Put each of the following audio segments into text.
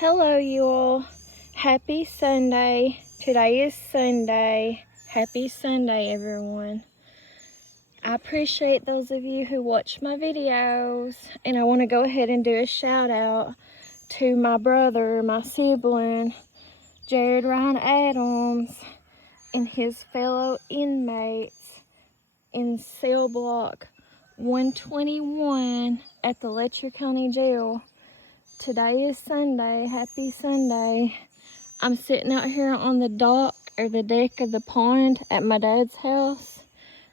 Hello, you all. Happy Sunday. Today is Sunday. Happy Sunday, everyone. I appreciate those of you who watch my videos, and I want to go ahead and do a shout out to my brother, my sibling, Jared Ryan Adams, and his fellow inmates in cell block 121 at the Letcher County Jail. Today is Sunday. Happy Sunday. I'm sitting out here on the dock or the deck of the pond at my dad's house.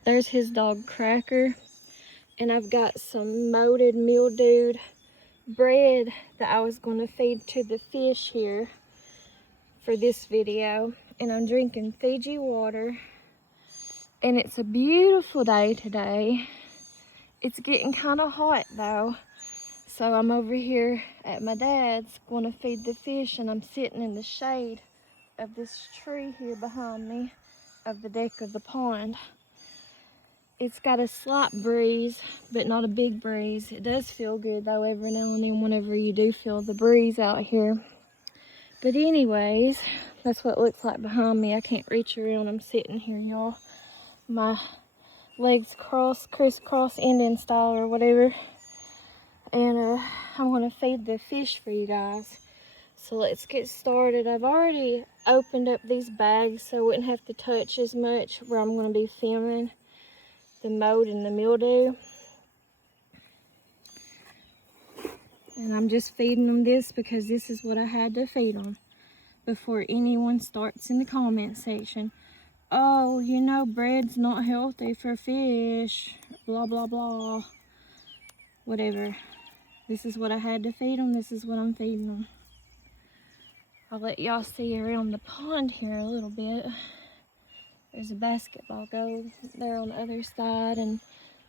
There's his dog Cracker. And I've got some molded, mildewed bread that I was going to feed to the fish here for this video. And I'm drinking Fiji water. And it's a beautiful day today. It's getting kind of hot though. So I'm over here at my dad's going to feed the fish, and I'm sitting in the shade of this tree here behind me of the deck of the pond. It's got a slight breeze, but not a big breeze. It does feel good though every now and then whenever you do feel the breeze out here. But anyways, that's what it looks like behind me. I can't reach around. I'm sitting here, y'all. My legs crisscross Indian style or whatever. And I'm going to feed the fish for you guys. So let's get started. I've already opened up these bags so I wouldn't have to touch as much where I'm going to be filming the mold and the mildew. And I'm just feeding them this because this is what I had to feed them before anyone starts in the comment section. Oh, you know, bread's not healthy for fish, blah, blah, blah. Whatever. This is what I had to feed them. This is what I'm feeding them. I'll let y'all see around the pond here a little bit. There's a basketball goal there on the other side, and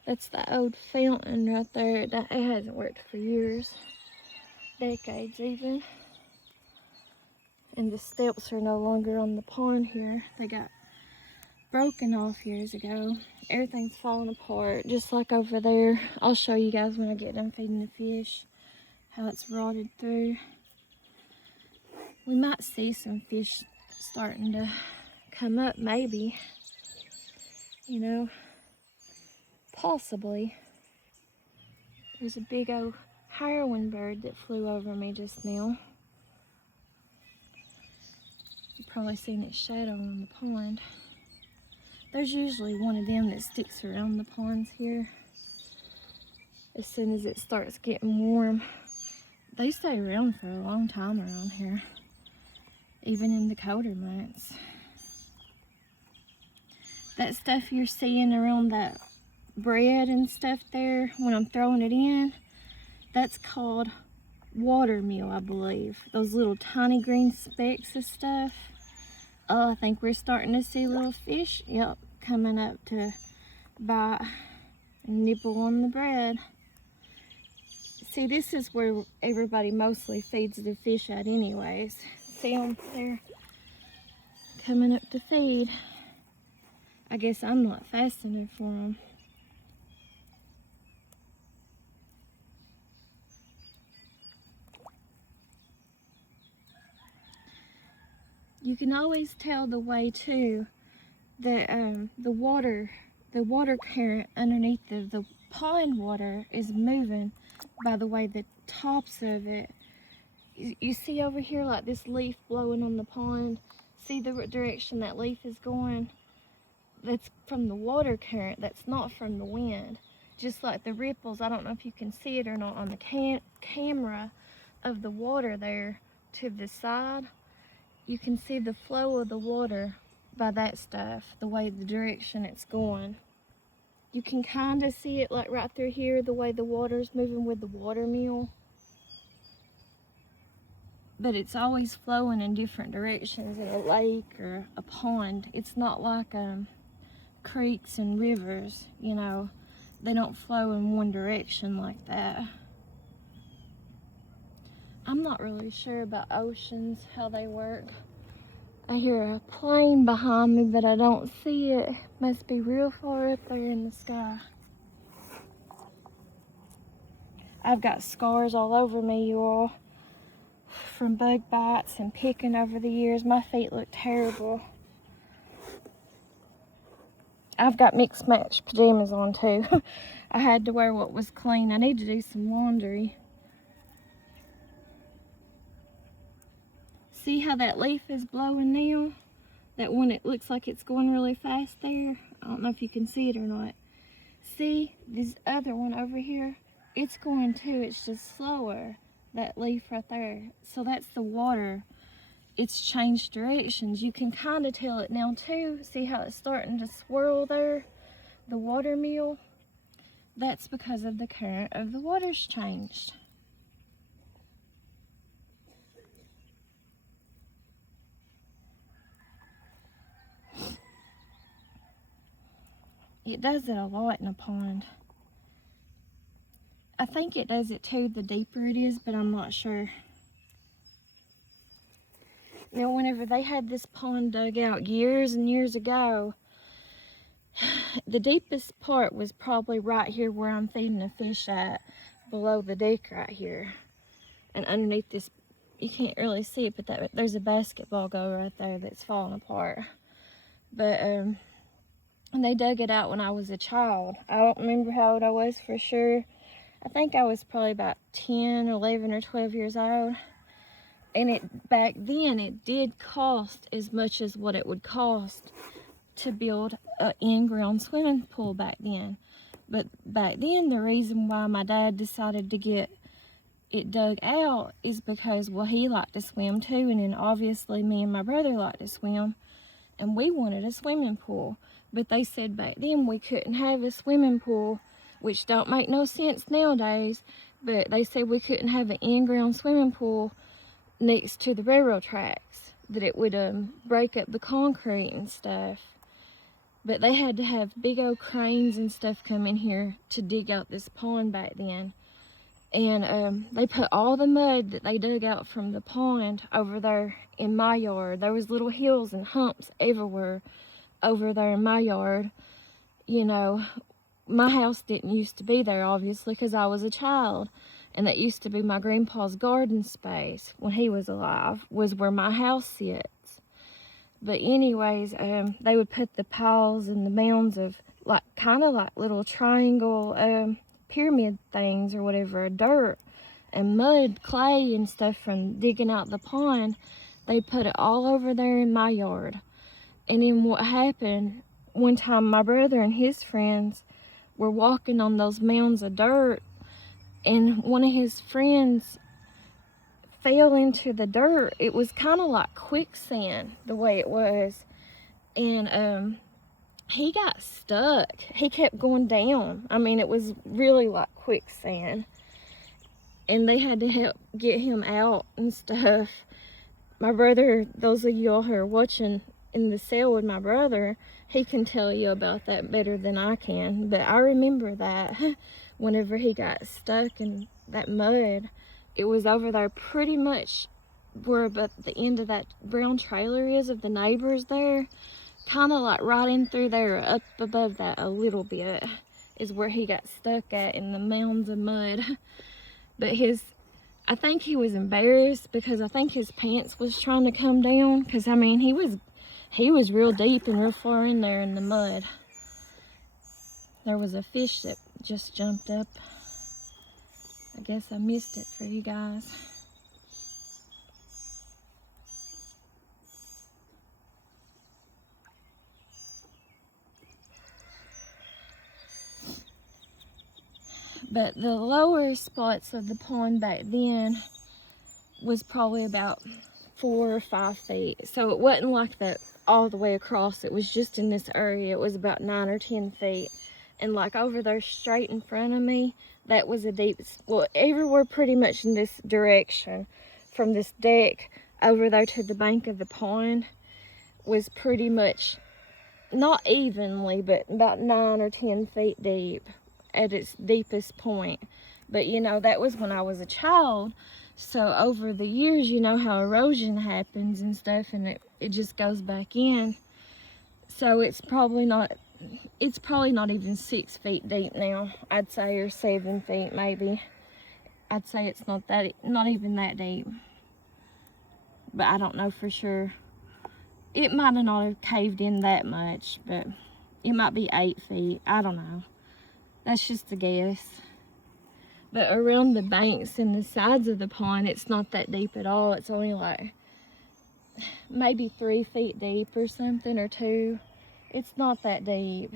that's the old fountain right there. It hasn't worked for years, decades even. And the steps are no longer on the pond here. They got broken off years ago. Everything's falling apart, just like over there. I'll show you guys when I get done feeding the fish how it's rotted through. We might see some fish starting to come up, maybe. You know, possibly. There's a big old heron bird that flew over me just now. You've probably seen its shadow on the pond. There's usually one of them that sticks around the ponds here as soon as it starts getting warm. They stay around for a long time around here, even in the colder months. That stuff you're seeing around that bread and stuff there when I'm throwing it in, that's called water meal, I believe. Those little tiny green specks of stuff. Oh, I think we're starting to see little fish, yep, coming up to bite and nibble on the bread. See, this is where everybody mostly feeds the fish at anyways. See them there coming up to feed. I guess I'm not fast enough for them. You can always tell the way too that the water current underneath the pond water is moving by the way the tops of it. You see over here like this leaf blowing on the pond. See the direction that leaf is going? That's from the water current. That's not from the wind. Just like the ripples, I don't know if you can see it or not on the camera of the water there to the side. You can see the flow of the water by that stuff, the way the direction it's going. You can kind of see it like right through here, the way the water's moving with the water mill. But it's always flowing in different directions in a lake or a pond. It's not like creeks and rivers, you know. They don't flow in one direction like that. I'm not really sure about oceans, how they work. I hear a plane behind me, but I don't see it. Must be real far up there in the sky. I've got scars all over me, you all. from bug bites and picking over the years. My feet look terrible. I've got mixed match pajamas on too. I had to wear what was clean. I need to do some laundry. See how that leaf is blowing now? That one, it looks like it's going really fast there. I don't know if you can see it or not. See, this other one over here, it's going too, it's just slower. That leaf right there. So that's the water. It's changed directions. You can kind of tell it now too. See how it's starting to swirl there? The water mill. That's because of the current of the water's changed. It does it a lot in a pond. I think it does it too the deeper it is, but I'm not sure. Now, whenever they had this pond dug out years and years ago, the deepest part was probably right here where I'm feeding the fish at, below the deck right here. And underneath this, you can't really see it, but there's a basketball goal right there that's falling apart. But they dug it out when I was a child. I don't remember how old I was for sure. I think I was probably about 10, 11, or 12 years old. And back then, it did cost as much as what it would cost to build an in-ground swimming pool back then. But back then, the reason why my dad decided to get it dug out is because, well, he liked to swim too, and then obviously me and my brother liked to swim, and we wanted a swimming pool. But they said back then we couldn't have a swimming pool, which don't make no sense nowadays, but they said we couldn't have an in-ground swimming pool next to the railroad tracks, that it would break up the concrete and stuff. But they had to have big old cranes and stuff come in here to dig out this pond back then. And they put all the mud that they dug out from the pond over there in my yard. There was little hills and humps everywhere over there in my yard. You know, my house didn't used to be there, obviously, because I was a child. And that used to be my grandpa's garden space when he was alive, was where my house sits. But anyways, they would put the piles and the mounds of, like, kind of like little triangle pyramid things or whatever, of dirt and mud, clay and stuff from digging out the pond. They put it all over there in my yard. And then what happened, one time my brother and his friends were walking on those mounds of dirt, and one of his friends fell into the dirt. It was kind of like quicksand, the way it was. And he got stuck. He kept going down. I mean, it was really like quicksand. And they had to help get him out and stuff. My brother, those of y'all who are watching in the cell with my brother, he can tell you about that better than I can. But I remember that whenever he got stuck in that mud, it was over there pretty much where about the end of that brown trailer is of the neighbors there. Kind of like right in through there, up above that a little bit, is where he got stuck at in the mounds of mud. But I think he was embarrassed because I think his pants was trying to come down. Because, I mean, he was real deep and real far in there in the mud. There was a fish that just jumped up. I guess I missed it for you guys. But the lower spots of the pond back then was probably about 4 or 5 feet. So it wasn't like that all the way across. It was just in this area. It was about 9 or 10 feet. And like over there straight in front of me, that was a deep, well, everywhere pretty much in this direction, from this deck over there to the bank of the pond, was pretty much, not evenly, but about 9 or 10 feet deep at its deepest point. But you know, that was when I was a child. So over the years, you know how erosion happens and stuff, and it just goes back in. So it's probably not even 6 feet deep now, I'd say, or 7 feet maybe. I'd say it's not even that deep. but I don't know for sure. It might have not have caved in that much, but it might be 8 feet. I don't know. That's just a guess. But around the banks and the sides of the pond, it's not that deep at all. It's only like maybe 3 feet deep or something, or 2. It's not that deep.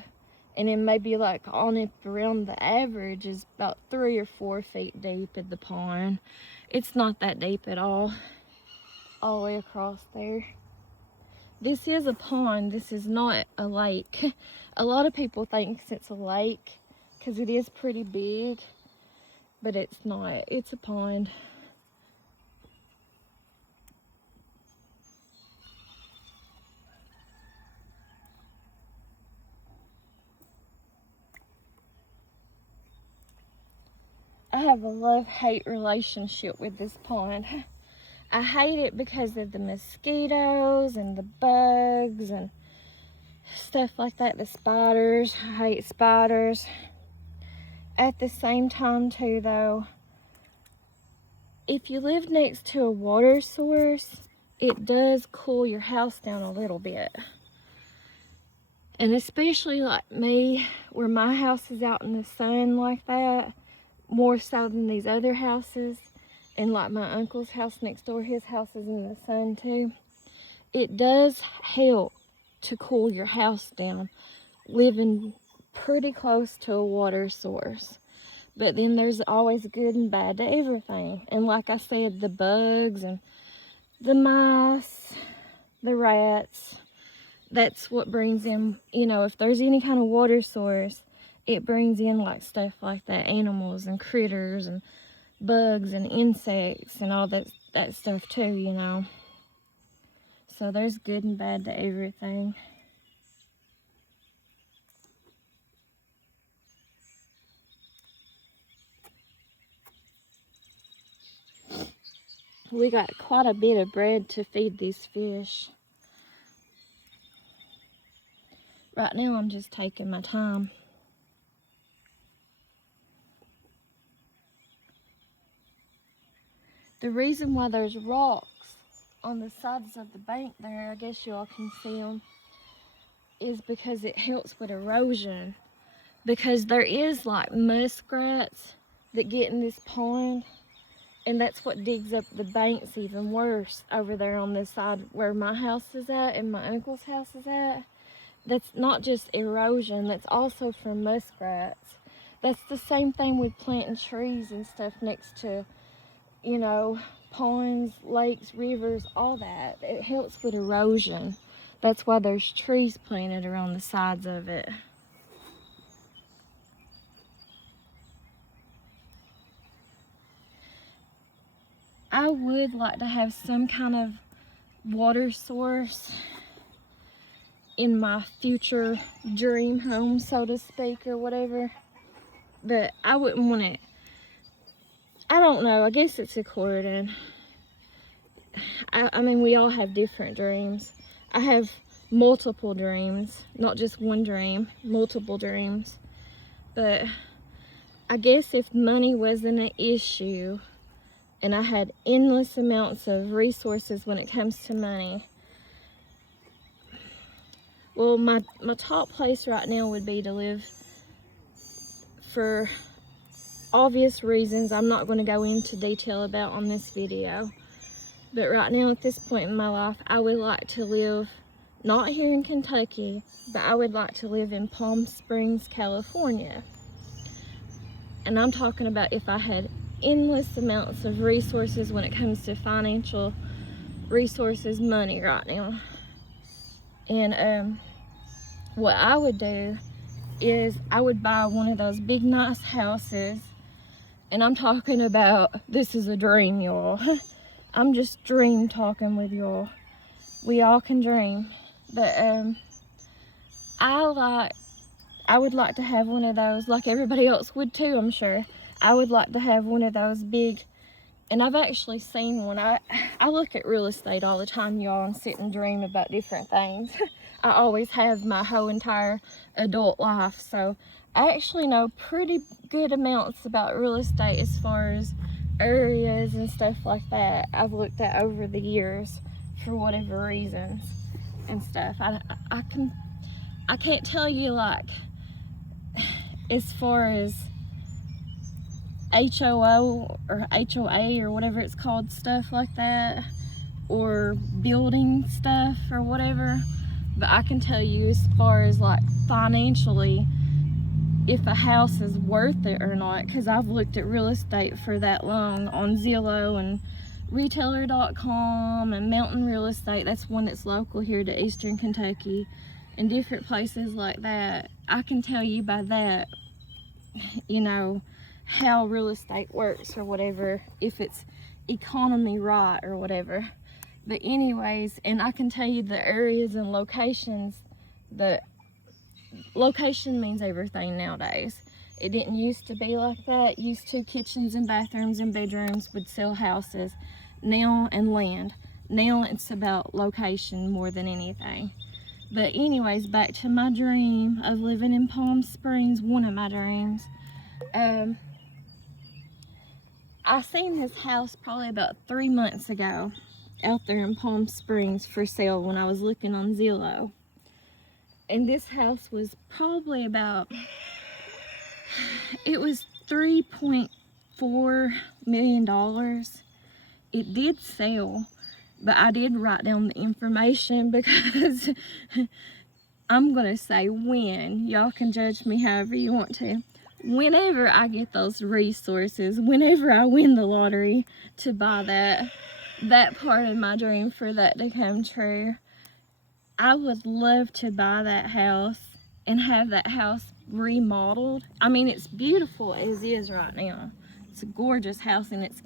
And then maybe like on it around the average is about 3 or 4 feet deep in the pond. It's not that deep at all the way across there. This is a pond. This is not a lake. A lot of people think it's a lake because it is pretty big, but it's not. It's a pond. I have a love-hate relationship with this pond. I hate it because of the mosquitoes and the bugs and stuff like that. The spiders. I hate spiders. At the same time too though, if you live next to a water source, it does cool your house down a little bit. And especially like me, where my house is out in the sun like that, more so than these other houses, and like my uncle's house next door, his house is in the sun too. It does help to cool your house down, living pretty close to a water source. But then there's always good and bad to everything. And like I said, the bugs and the mice, the rats, that's what brings in, you know, if there's any kind of water source, it brings in like stuff like that, animals and critters and bugs and insects and all that stuff too, you know. So there's good and bad to everything. We got quite a bit of bread to feed these fish. Right now I'm just taking my time. The reason why there's rocks on the sides of the bank there, I guess y'all can see them, is because it helps with erosion. Because there is like muskrats that get in this pond, and that's what digs up the banks even worse over there on this side where my house is at and my uncle's house is at. That's not just erosion, that's also from muskrats. That's the same thing with planting trees and stuff next to, you know, ponds, lakes, rivers, all that. It helps with erosion. That's why there's trees planted around the sides of it. I would like to have some kind of water source in my future dream home, so to speak, or whatever. But I wouldn't want it. I don't know. I guess it's according. I mean, we all have different dreams. I have multiple dreams, not just one dream, multiple dreams. But I guess if money wasn't an issue, and I had endless amounts of resources when it comes to money, well, my top place right now would be to live, for obvious reasons I'm not going to go into detail about on this video. But right now at this point in my life, I would like to live not here in Kentucky, but I would like to live in Palm Springs, California. And I'm talking about if I had endless amounts of resources when it comes to financial resources, money right now. And what I would do is I would buy one of those big nice houses, and I'm talking about, this is a dream, y'all. I'm just dream talking with y'all. We all can dream. But I would like to have one of those, like everybody else would too, I'm sure. I would like to have one of those big, and I've actually seen one. I look at real estate all the time, y'all, and sit and dream about different things. I always have my whole entire adult life, so I actually know pretty good amounts about real estate as far as areas and stuff like that I've looked at over the years for whatever reasons and stuff. I can't tell you, like, as far as HOO or HOA or whatever it's called, stuff like that, or building stuff or whatever, but I can tell you as far as like financially, if a house is worth it or not, because I've looked at real estate for that long on Zillow and retailer.com and Mountain Real Estate. That's one that's local here to Eastern Kentucky and different places like that. I can tell you by that, you know, how real estate works or whatever, if it's economy right or whatever. But anyways, and I can tell you the areas and locations. The location means everything nowadays. It didn't used to be like that. Used to kitchens and bathrooms and bedrooms would sell houses now, and land. Now it's about location more than anything. But anyways, back to my dream of living in Palm Springs, one of my dreams. I seen this house probably about 3 months ago out there in Palm Springs for sale when I was looking on Zillow. And this house was probably about, it was $3.4 million. It did sell, but I did write down the information because I'm gonna say when. Y'all can judge me however you want to. Whenever I get those resources, whenever I win the lottery to buy that part of my dream for that to come true, I would love to buy that house and have that house remodeled. I mean, it's beautiful as is right now. It's a gorgeous house, and it's,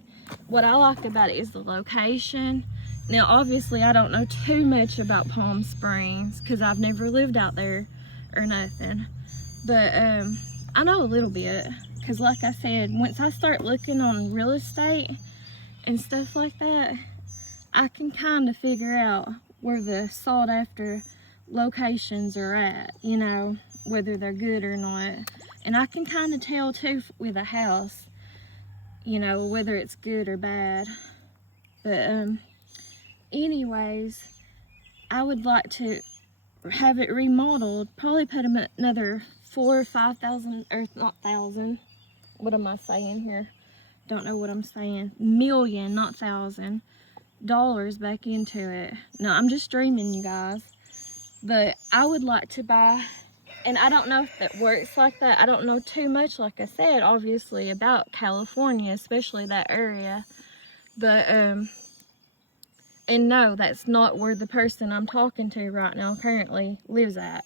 what I like about it is the location. Now, obviously, I don't know too much about Palm Springs because I've never lived out there or nothing. But I know a little bit because, like I said, once I start looking on real estate and stuff like that, I can kind of figure out where the sought after locations are at, you know, whether they're good or not. And I can kind of tell too with a house, you know, whether it's good or bad. But anyways, I would like to have it remodeled, probably put another 4,000 or 5,000, or not thousand, what am I saying here? Don't know what I'm saying. Million, not thousand, dollars back into it. No, I'm just dreaming, you guys. But I would like to buy, and I don't know if that works like that. I don't know too much, like I said, obviously, about California, especially that area. But and no, that's not where the person I'm talking to right now currently lives at.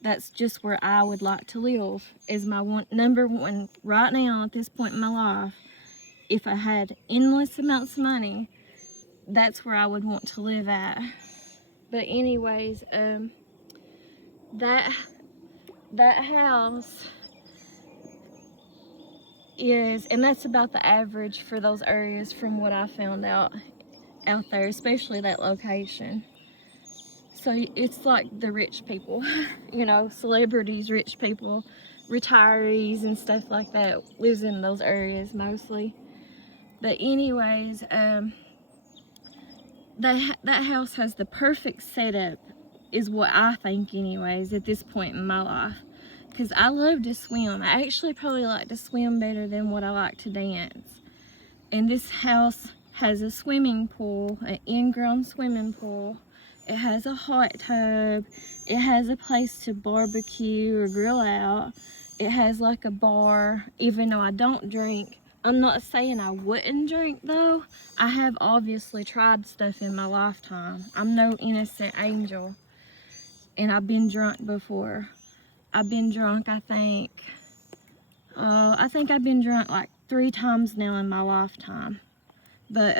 That's just where I would like to live, is my number one right now at this point in my life. If I had endless amounts of money, that's where I would want to live at. But anyways, that house is, and that's about the average for those areas from what I found out there, especially that location. So it's like the rich people, you know, celebrities, rich people, retirees and stuff like that lives in those areas mostly. But anyways, that house has the perfect setup, is what I think anyways at this point in my life. Because I love to swim. I actually probably like to swim better than what I like to dance. And this house has a swimming pool, an in-ground swimming pool. It has a hot tub. It has a place to barbecue or grill out. It has like a bar, even though I don't drink. I'm not saying I wouldn't drink though. I have obviously tried stuff in my lifetime. I'm no innocent angel. And I've been drunk before. I've been drunk, I think I've been drunk like 3 times now in my lifetime. But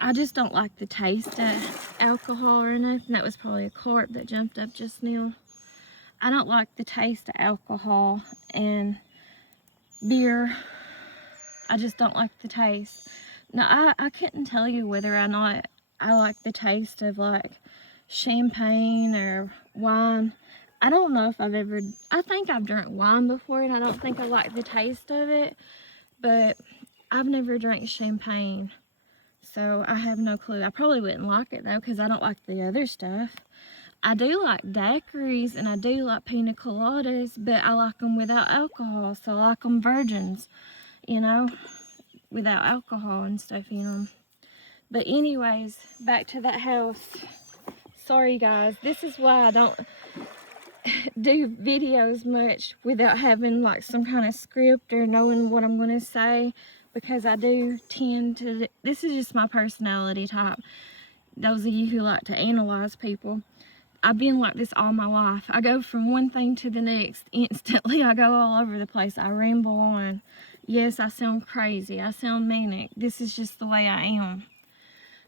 I just don't like the taste of alcohol or nothing. That was probably a carp that jumped up just now. I don't like the taste of alcohol and beer. I just don't like the taste. Now, I couldn't tell you whether or not I like the taste of like champagne or wine. I don't know if I think I've drank wine before, and I don't think I like the taste of it. but I've never drank champagne, so I have no clue. I probably wouldn't like it though, because I don't like the other stuff. I do like daiquiris and I do like pina coladas, but I like them without alcohol, so I like them virgins, you know, without alcohol and stuff in them. But anyways, back to that house. Sorry guys, this is why I don't do videos much without having like some kind of script or knowing what I'm going to say, because I do tend to, this is just my personality type. Those of you who like to analyze people, I've been like this all my life. I go from one thing to the next instantly. I go all over the place. I ramble on. Yes, I sound crazy. I sound manic. This is just the way I am.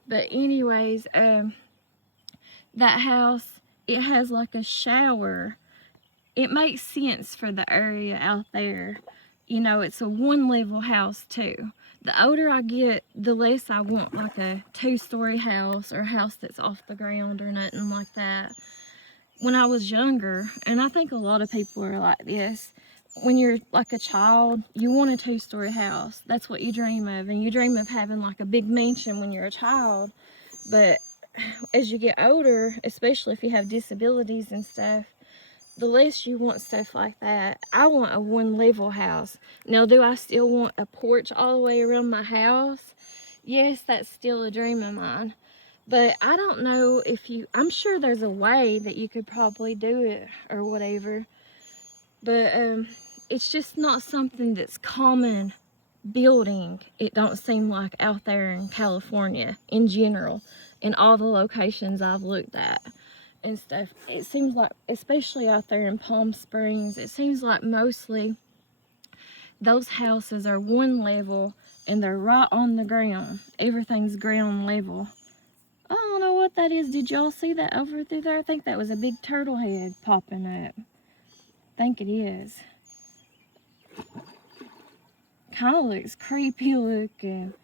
But anyways, that house, it has like a shower. It makes sense for the area out there. You know, it's a one-level house too. The older I get, the less I want like a two-story house or a house that's off the ground or nothing like that. When I was younger, and I think a lot of people are like this, when you're like a child, you want a two-story house. That's what you dream of, and you dream of having like a big mansion when you're a child. But as you get older, especially if you have disabilities and stuff, the less you want stuff like that. I want a one-level house. Now, do I still want a porch all the way around my house? Yes, that's still a dream of mine. But I don't know if you, I'm sure there's a way that you could probably do it or whatever. But it's just not something that's common building. It don't seem like out there in California in general, in all the locations I've looked at and stuff. It seems like, especially out there in Palm Springs, it seems like mostly those houses are one level and they're right on the ground. Everything's ground level. I don't know what that is. Did y'all see that over through there? I think that was a big turtle head popping up. I think it is. Kind of looks creepy looking.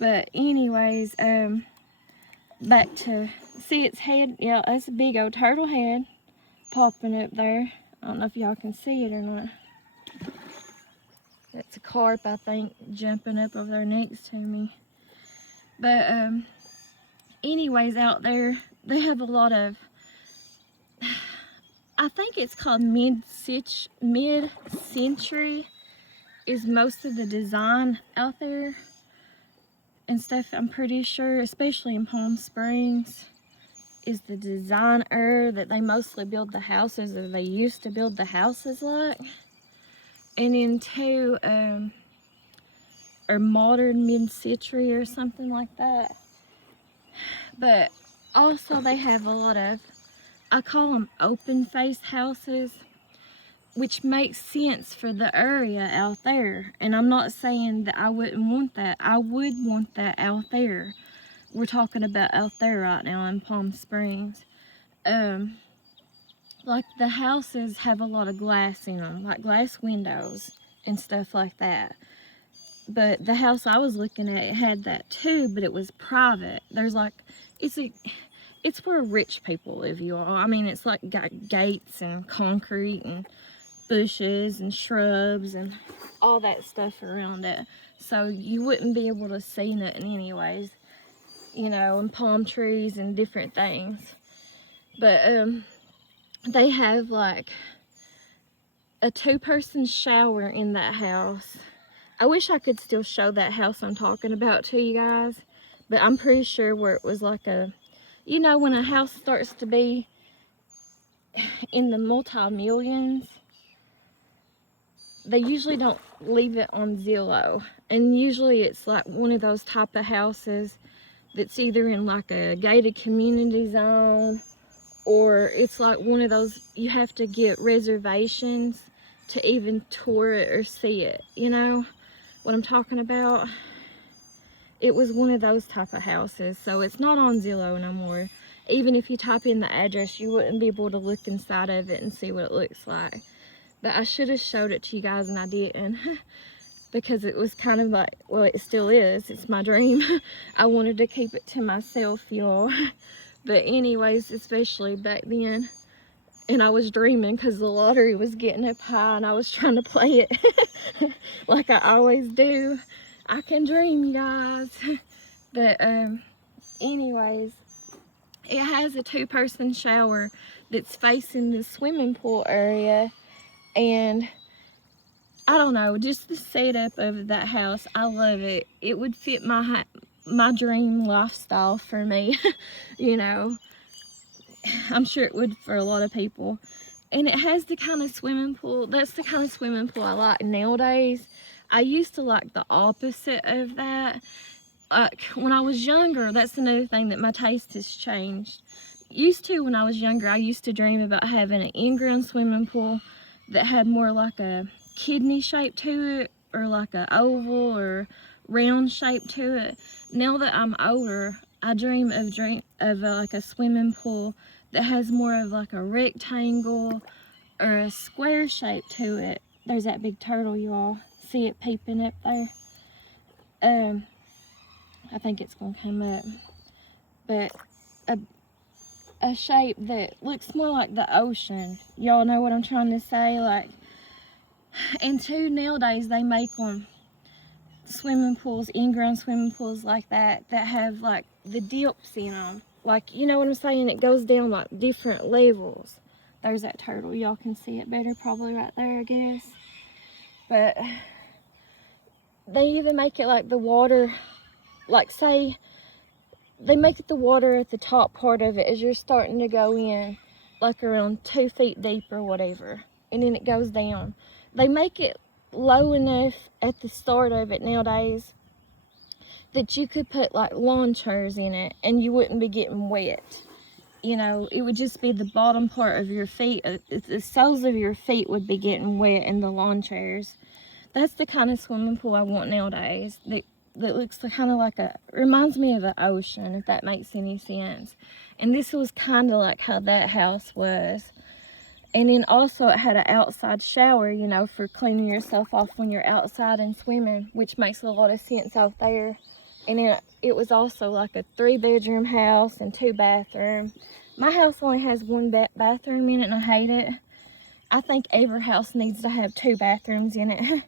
But anyways, back to, see its head? Yeah, that's a big old turtle head popping up there. I don't know if y'all can see it or not. That's a carp, I think, jumping up over there next to me. But anyways, out there, they have a lot of, I think it's called mid-century is most of the design out there and stuff. I'm pretty sure, especially in Palm Springs, is the designer that they mostly build the houses, or they used to build the houses like. And then two, or modern mid-century or something like that. But also they have a lot of, I call them open face houses, which makes sense for the area out there. And I'm not saying that I wouldn't want that. I would want that out there. We're talking about out there right now in Palm Springs. Like the houses have a lot of glass in them, like glass windows and stuff like that. But the house I was looking at, it had that too, but it was private. There's like, it's where rich people live, you all. I mean, it's like got gates and concrete and bushes and shrubs and all that stuff around it. So you wouldn't be able to see nothing anyways, you know, and palm trees and different things. But they have like a two-person shower in that house. I wish I could still show that house I'm talking about to you guys, but I'm pretty sure where it was like a, you know, when a house starts to be in the multi-millions, they usually don't leave it on Zillow. And usually it's like one of those type of houses that's either in like a gated community zone, or it's like one of those, you have to get reservations to even tour it or see it, you know what I'm talking about? It was one of those type of houses, so it's not on Zillow no more. Even if you type in the address, you wouldn't be able to look inside of it and see what it looks like. But I should have showed it to you guys and I didn't, because it was kind of like, well, it still is, it's my dream. I wanted to keep it to myself, y'all. But anyways, especially back then, and I was dreaming because the lottery was getting up high, and I was trying to play it like I always do. I can dream, you guys. But anyways, it has a 2-person shower that's facing the swimming pool area, and I don't know, just the setup of that house, I love it. It would fit my dream lifestyle for me. You know, I'm sure it would for a lot of people. And it has the kind of swimming pool, that's the kind of swimming pool I like nowadays. I used to like the opposite of that. When I was younger, that's another thing that my taste has changed. Used to, when I was younger, I used to dream about having an in-ground swimming pool that had more like a kidney shape to it, or like a oval or round shape to it. Now that I'm older, I dream of like a swimming pool that has more of like a rectangle or a square shape to it. There's that big turtle, you all see it peeping up there. I think it's gonna come up, but a shape that looks more like the ocean. Y'all know what I'm trying to say? Like, and too, nowadays they make them swimming pools, in-ground swimming pools like that have like the dips in them. Like, you know what I'm saying? It goes down like different levels. There's that turtle. Y'all can see it better probably right there, I guess. But they even make it like the water, like say, they make it the water at the top part of it as you're starting to go in, like around 2 feet deep or whatever, and then it goes down. They make it low enough at the start of it nowadays that you could put like lawn chairs in it and you wouldn't be getting wet. You know, it would just be the bottom part of your feet, the soles of your feet would be getting wet in the lawn chairs. That's the kind of swimming pool I want nowadays. That looks kind of like reminds me of an ocean, if that makes any sense. And this was kind of like how that house was. And then also it had an outside shower, you know, for cleaning yourself off when you're outside and swimming, which makes a lot of sense out there. And then it was also like a 3-bedroom house and 2 bathrooms. My house only has 1 bathroom in it, and I hate it. I think every house needs to have 2 bathrooms in it.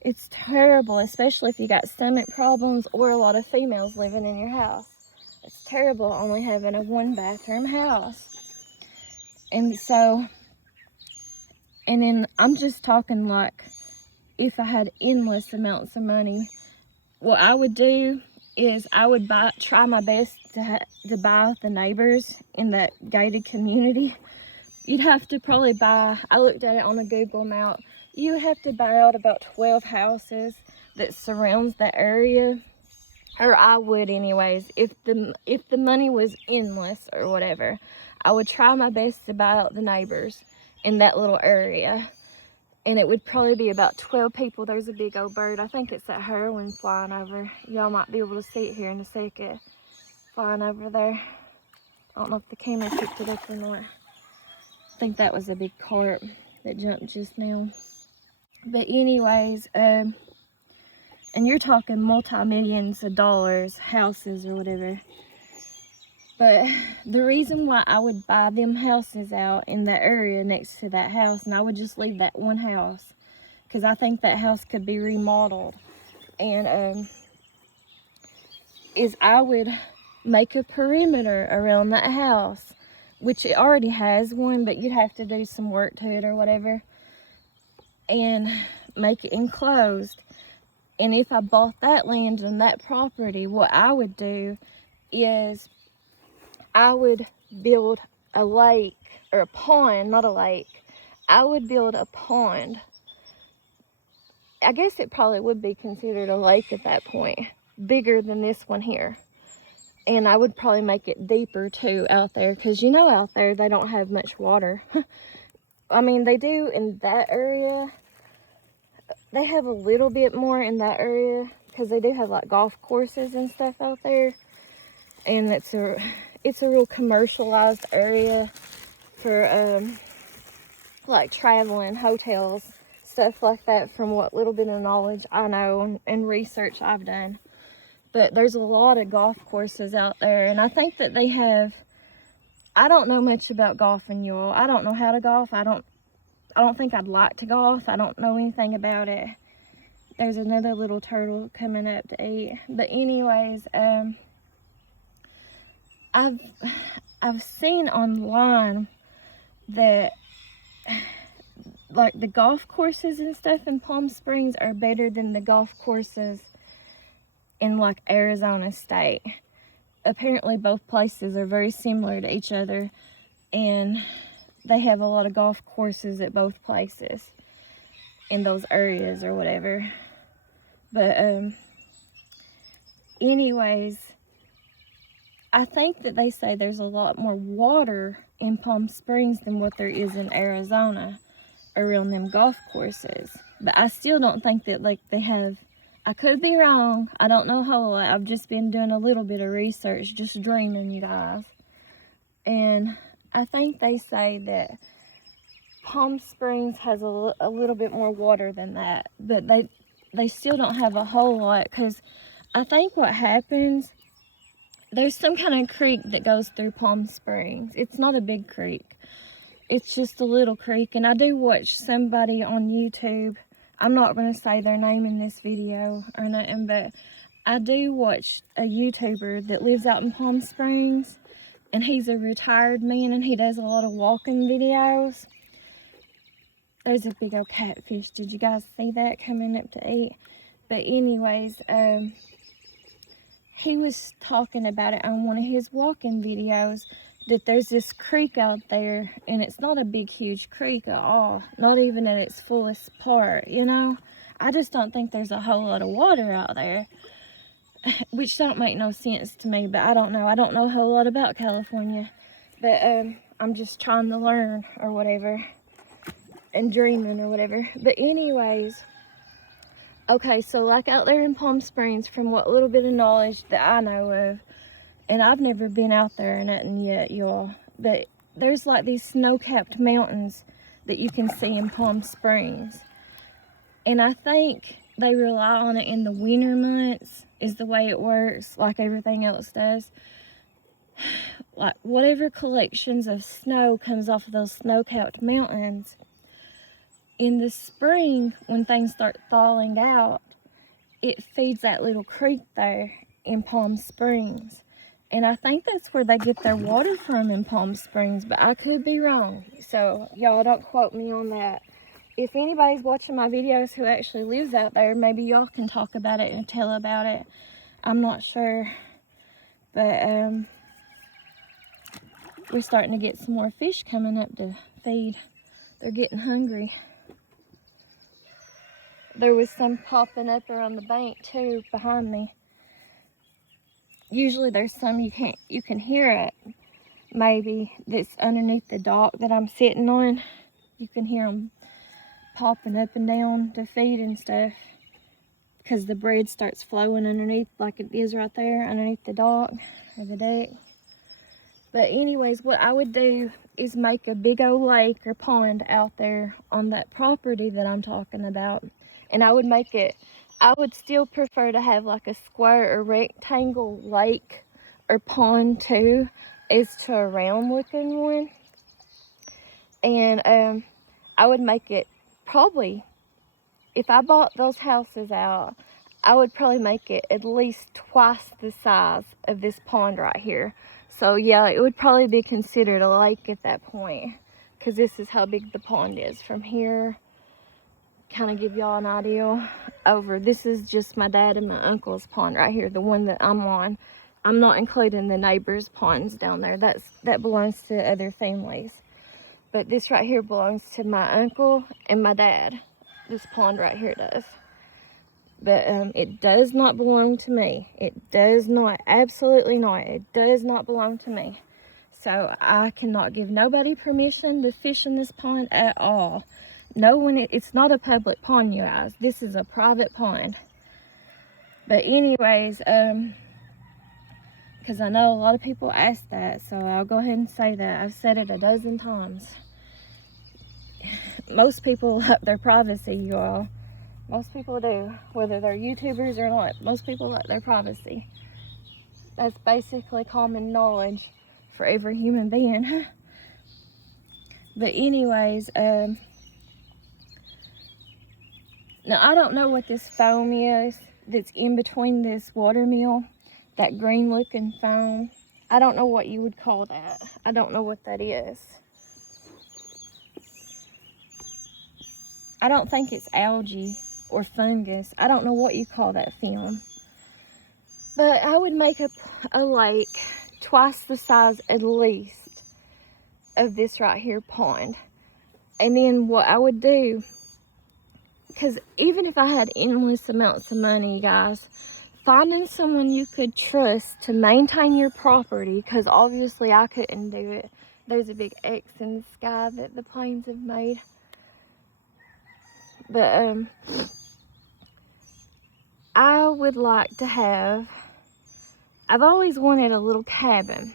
It's terrible, especially if you got stomach problems or a lot of females living in your house. It's terrible only having a 1-bathroom house. And so, and then I'm just talking like if I had endless amounts of money, what I would do is I would try my best to buy out the neighbors in that gated community. You'd have to probably buy, I looked at it on a Google map, you have to buy out about 12 houses that surrounds the area, or I would anyways. If the money was endless or whatever, I would try my best to buy out the neighbors in that little area. And it would probably be about 12 people. There's a big old bird. I think it's that heron flying over. Y'all might be able to see it here in a second. Flying over there. I don't know if the camera picked it up or not. I think that was a big carp that jumped just now. But anyways, and you're talking multi-millions of dollars, houses or whatever. But the reason why I would buy them houses out in the area next to that house, and I would just leave that one house, because I think that house could be remodeled, and is I would make a perimeter around that house, which it already has one, but you'd have to do some work to it or whatever, and make it enclosed. And if I bought that land and that property, what I would do is I would build a lake, or a pond, not a lake. I would build a pond. I guess it probably would be considered a lake at that point, bigger than this one here. And I would probably make it deeper too out there, because you know out there they don't have much water. I mean, they do in that area. They have a little bit more in that area, because they do have like golf courses and stuff out there. And it's a real commercialized area for like traveling, hotels, stuff like that, from what little bit of knowledge I know and research I've done. But there's a lot of golf courses out there, and I think that they have I don't know much about golfing, y'all. I don't know how to golf. I don't think I'd like to golf. I don't know anything about it. There's another little turtle coming up to eat. But anyways, I've seen online that like the golf courses and stuff in Palm Springs are better than the golf courses in like Arizona State. Apparently both places are very similar to each other, and they have a lot of golf courses at both places in those areas or whatever. But anyways, I think that they say there's a lot more water in Palm Springs than what there is in Arizona around them golf courses. But I still don't think that like they have, I could be wrong. I don't know a whole lot. I've just been doing a little bit of research, just dreaming, you guys. And I think they say that Palm Springs has a little bit more water than that. But they still don't have a whole lot, because I think what happens, there's some kind of creek that goes through Palm Springs. It's not a big creek. It's just a little creek. And I do watch somebody on YouTube. I'm not going to say their name in this video or nothing, but I do watch a YouTuber that lives out in Palm Springs. And he's a retired man, and he does a lot of walking videos. There's a big old catfish. Did you guys see that coming up to eat? But anyways, he was talking about it on one of his walking videos, that there's this creek out there, and it's not a big, huge creek at all. Not even at its fullest part, you know? I just don't think there's a whole lot of water out there, which don't make no sense to me, but I don't know. I don't know a whole lot about California, but I'm just trying to learn or whatever, and dreaming or whatever. But anyways, okay, so like out there in Palm Springs, from what little bit of knowledge that I know of, and I've never been out there or nothing yet, y'all, but there's like these snow-capped mountains that you can see in Palm Springs. And I think they rely on it in the winter months, is the way it works, like everything else does. Like whatever collections of snow comes off of those snow-capped mountains, in the spring, when things start thawing out, it feeds that little creek there in Palm Springs. And I think that's where they get their water from in Palm Springs, but I could be wrong. So y'all don't quote me on that. If anybody's watching my videos who actually lives out there, maybe y'all can talk about it and tell about it. I'm not sure. But we're starting to get some more fish coming up to feed. They're getting hungry. There was some popping up around the bank too behind me. Usually there's some you can hear it, maybe, that's underneath the dock that I'm sitting on. You can hear them popping up and down to feed and stuff, because the bread starts flowing underneath, like it is right there underneath the dock or the deck. But anyways, what I would do is make a big old lake or pond out there on that property that I'm talking about. And I would make it, I would still prefer to have like a square or rectangle lake or pond too, as to a round looking one. And I would make it, probably, if I bought those houses out, I would probably make it at least twice the size of this pond right here. So yeah, it would probably be considered a lake at that point, because this is how big the pond is from here. Kind of give y'all an idea over. This is just my dad and my uncle's pond right here, the one that I'm on. I'm not including the neighbors' ponds down there. That belongs to other families. But this right here belongs to my uncle and my dad. This pond right here does. But it does not belong to me. It does not, absolutely not. It does not belong to me. So I cannot give nobody permission to fish in this pond at all. No one, it's not a public pond, you guys. This is a private pond. But anyways, because I know a lot of people ask that, so I'll go ahead and say that. I've said it a dozen times. Most people like their privacy, you all. Most people do, whether they're YouTubers or not. Most people like their privacy. That's basically common knowledge for every human being. But anyways, now I don't know what this foam is that's in between this watermill, that green looking foam. I don't know what you would call that. I don't know what that is. I don't think it's algae or fungus. I don't know what you call that film. But I would make a lake twice the size at least of this right here pond. And then what I would do, because even if I had endless amounts of money, guys, finding someone you could trust to maintain your property, because obviously I couldn't do it. There's a big X in the sky that the planes have made. But I would like to have, I've always wanted a little cabin.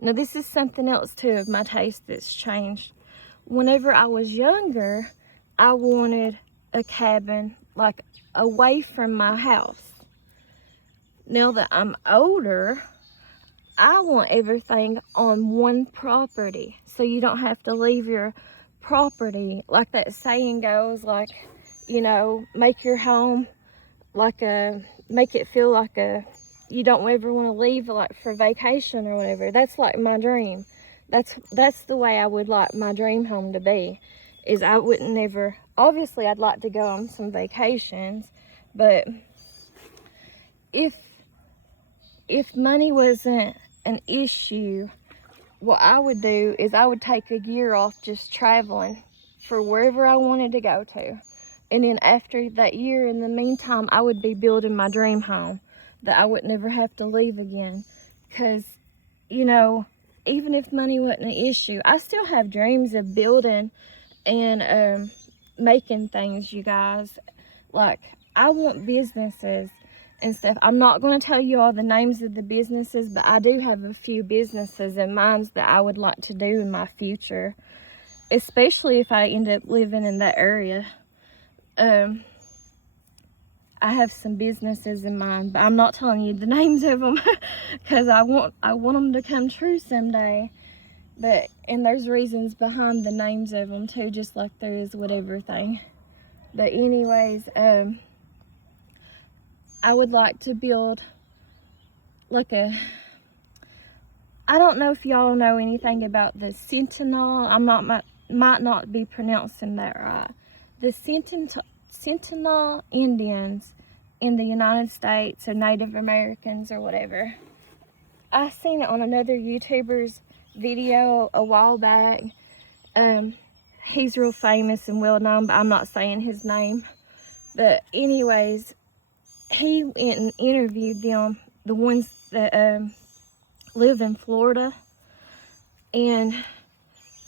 Now this is something else too of my taste that's changed. Whenever I was younger, I wanted a cabin like away from my house. Now that I'm older, I want everything on one property, so you don't have to leave your property, like that saying goes, like, you know, make your home like make it feel like you don't ever want to leave, like for vacation or whatever. That's like my dream. That's the way I would like my dream home to be, is I wouldn't ever, obviously I'd like to go on some vacations, but if money wasn't an issue, what I would do is I would take a year off just traveling for wherever I wanted to go to. And then after that year, in the meantime, I would be building my dream home that I would never have to leave again. Because, you know, even if money wasn't an issue, I still have dreams of building and making things, you guys. Like, I want businesses and stuff. I'm not going to tell you all the names of the businesses, but I do have a few businesses in mind that I would like to do in my future, especially if I end up living in that area. I have some businesses in mind, but I'm not telling you the names of them because I want them to come true someday. But and there's reasons behind the names of them too, just like there is with everything. But anyways, I would like to build like I don't know if y'all know anything about the Sentinel. Might not be pronouncing that right. The Sentinel Indians in the United States, or Native Americans or whatever. I seen it on another YouTuber's video a while back. He's real famous and well known, but I'm not saying his name. But anyways, he went and interviewed them, the ones that live in Florida, and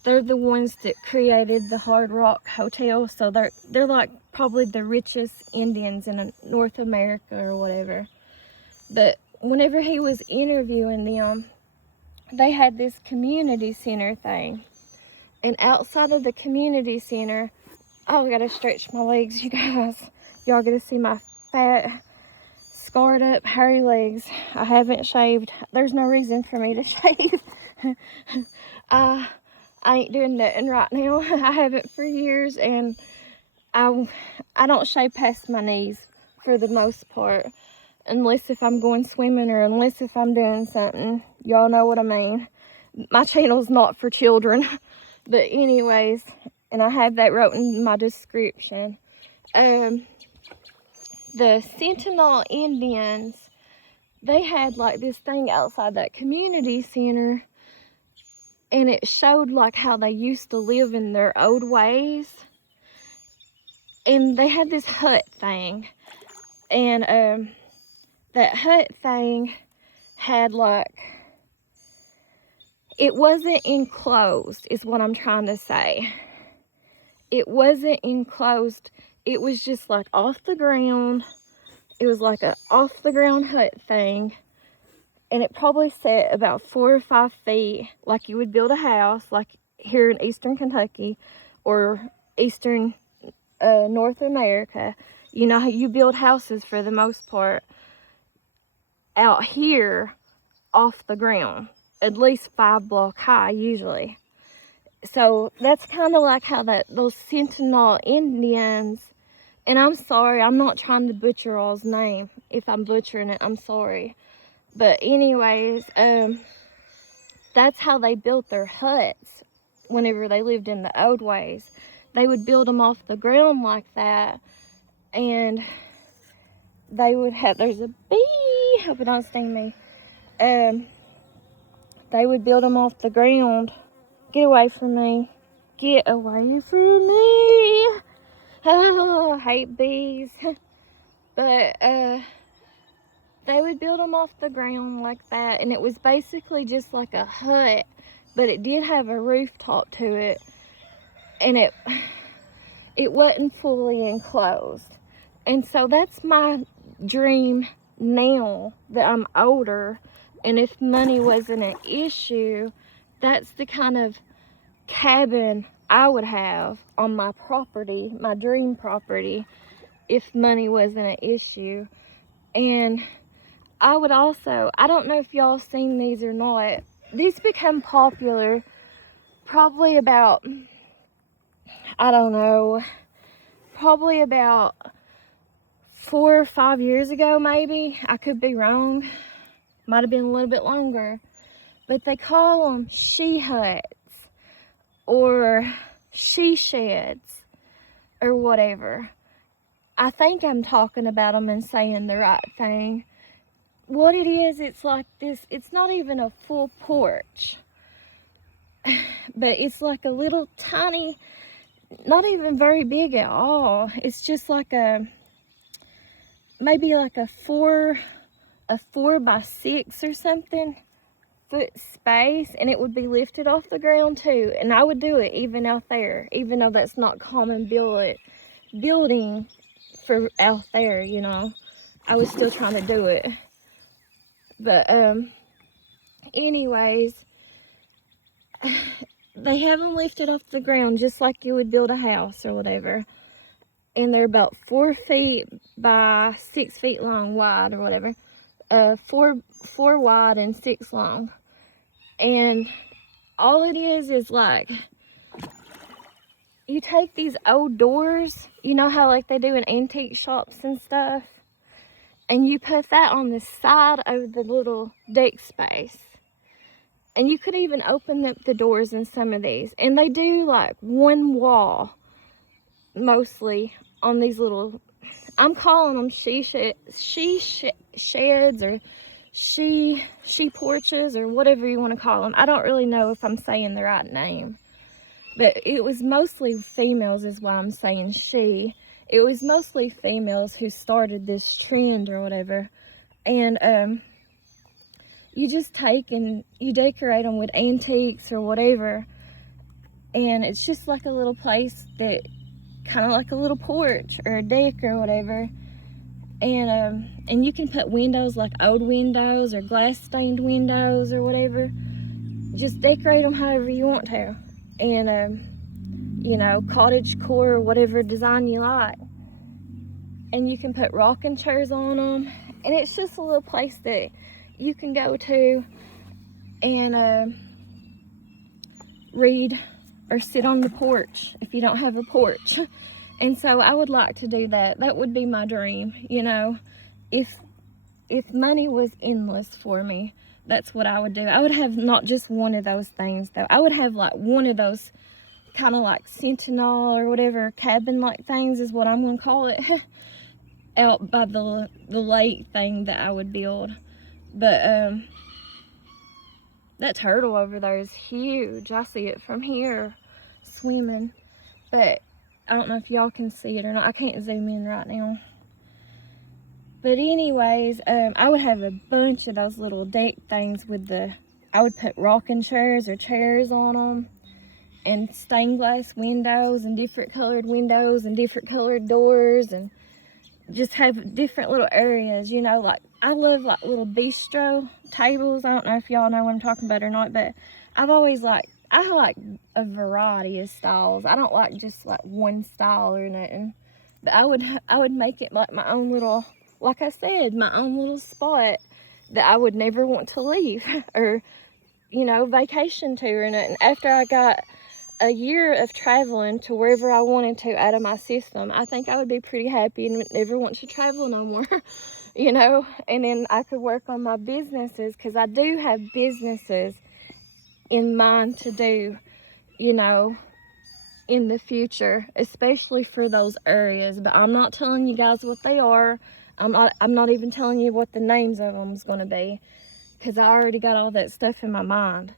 they're the ones that created the Hard Rock Hotel. So they're like probably the richest Indians in North America or whatever. But whenever he was interviewing them, they had this community center thing, and outside of the community center, oh, I gotta stretch my legs, you guys. Y'all gotta see my fat, scarred up, hairy legs. I haven't shaved. There's no reason for me to shave. I ain't doing nothing right now. I haven't for years, and I don't shave past my knees for the most part, unless if I'm going swimming or unless if I'm doing something. Y'all know what I mean. My channel's not for children. But anyways, and I have that wrote in my description. The Sentinel Indians, they had like this thing outside that community center, and it showed like how they used to live in their old ways. And they had this hut thing, and that hut thing had like, it wasn't enclosed is what I'm trying to say. It wasn't enclosed. It was just like off the ground. It was like a off the ground hut thing. And it probably sat about 4 or 5 feet, like you would build a house, like here in Eastern Kentucky or Eastern North America. You know how you build houses for the most part out here off the ground. at least 5 block high usually. So that's kind of like how those Sentinel Indians, and I'm sorry, I'm not trying to butcher all's name. If I'm butchering it, I'm sorry. But anyways, that's how they built their huts whenever they lived in the old ways. They would build them off the ground like that, and they would have, there's a bee, hope it don't sting me. They would build them off the ground. Get away from me. Get away from me. Oh, I hate bees. But they would build them off the ground like that, and it was basically just like a hut, but it did have a rooftop to it, and it wasn't fully enclosed. And so that's my dream now that I'm older, and if money wasn't an issue, that's the kind of cabin I would have on my property, my dream property, if money wasn't an issue. And I would also, I don't know if y'all seen these or not, these become popular probably about, I don't know, probably about 4 or 5 years ago maybe. I could be wrong. Might have been a little bit longer. But they call them she huts or she sheds or whatever. I think I'm talking about them and saying the right thing. What it is, it's like this, it's not even a full porch, but it's like a little tiny, not even very big at all. It's just like maybe like a 4 by 6 or something foot space, and it would be lifted off the ground too. And I would do it even out there, even though that's not common building for out there, you know. I was still trying to do it. But anyways, they have them lifted off the ground just like you would build a house or whatever. And they're about 4 feet by 6 feet long, wide or whatever. 4 wide and 6 long. And all it is like, you take these old doors, you know how like they do in antique shops and stuff, and you put that on the side of the little deck space. And you could even open up the doors in some of these. And they do like one wall, mostly, on these little, I'm calling them she sheds or she porches or whatever you want to call them. I don't really know if I'm saying the right name. But it was mostly females is why I'm saying she. It was mostly females who started this trend or whatever. And you just take and you decorate them with antiques or whatever. And it's just like a little place that, kind of like a little porch or a deck or whatever. And you can put windows, like old windows or glass stained windows or whatever. Just decorate them however you want to. And you know, cottage core or whatever design you like. And you can put rocking chairs on them. And it's just a little place that you can go to and read or sit on the porch if you don't have a porch. And so I would like to do that. That would be my dream, you know. If money was endless for me, that's what I would do. I would have not just one of those things though. I would have like one of those kind of like Sentinel or whatever cabin like things is what I'm gonna call it out by the lake thing that I would build. But that turtle over there is huge. I see it from here swimming, but I don't know if y'all can see it or not. I can't zoom in right now. But anyways, I would have a bunch of those little deck things with I would put rocking chairs or chairs on them, and stained glass windows and different colored windows and different colored doors, and just have different little areas, you know. Like I love like little bistro tables. I don't know if y'all know what I'm talking about or not, but I've always I like a variety of styles. I don't like just like one style or nothing. But I would make it like my own little, like I said, my own little spot that I would never want to leave or you know, vacation to or nothing. After I got a year of traveling to wherever I wanted to out of my system, I think I would be pretty happy and never want to travel no more. You know, and then I could work on my businesses, because I do have businesses in mind to do, you know, in the future, especially for those areas. But I'm not telling you guys what they are. I'm not even telling you what the names of them is going to be, because I already got all that stuff in my mind,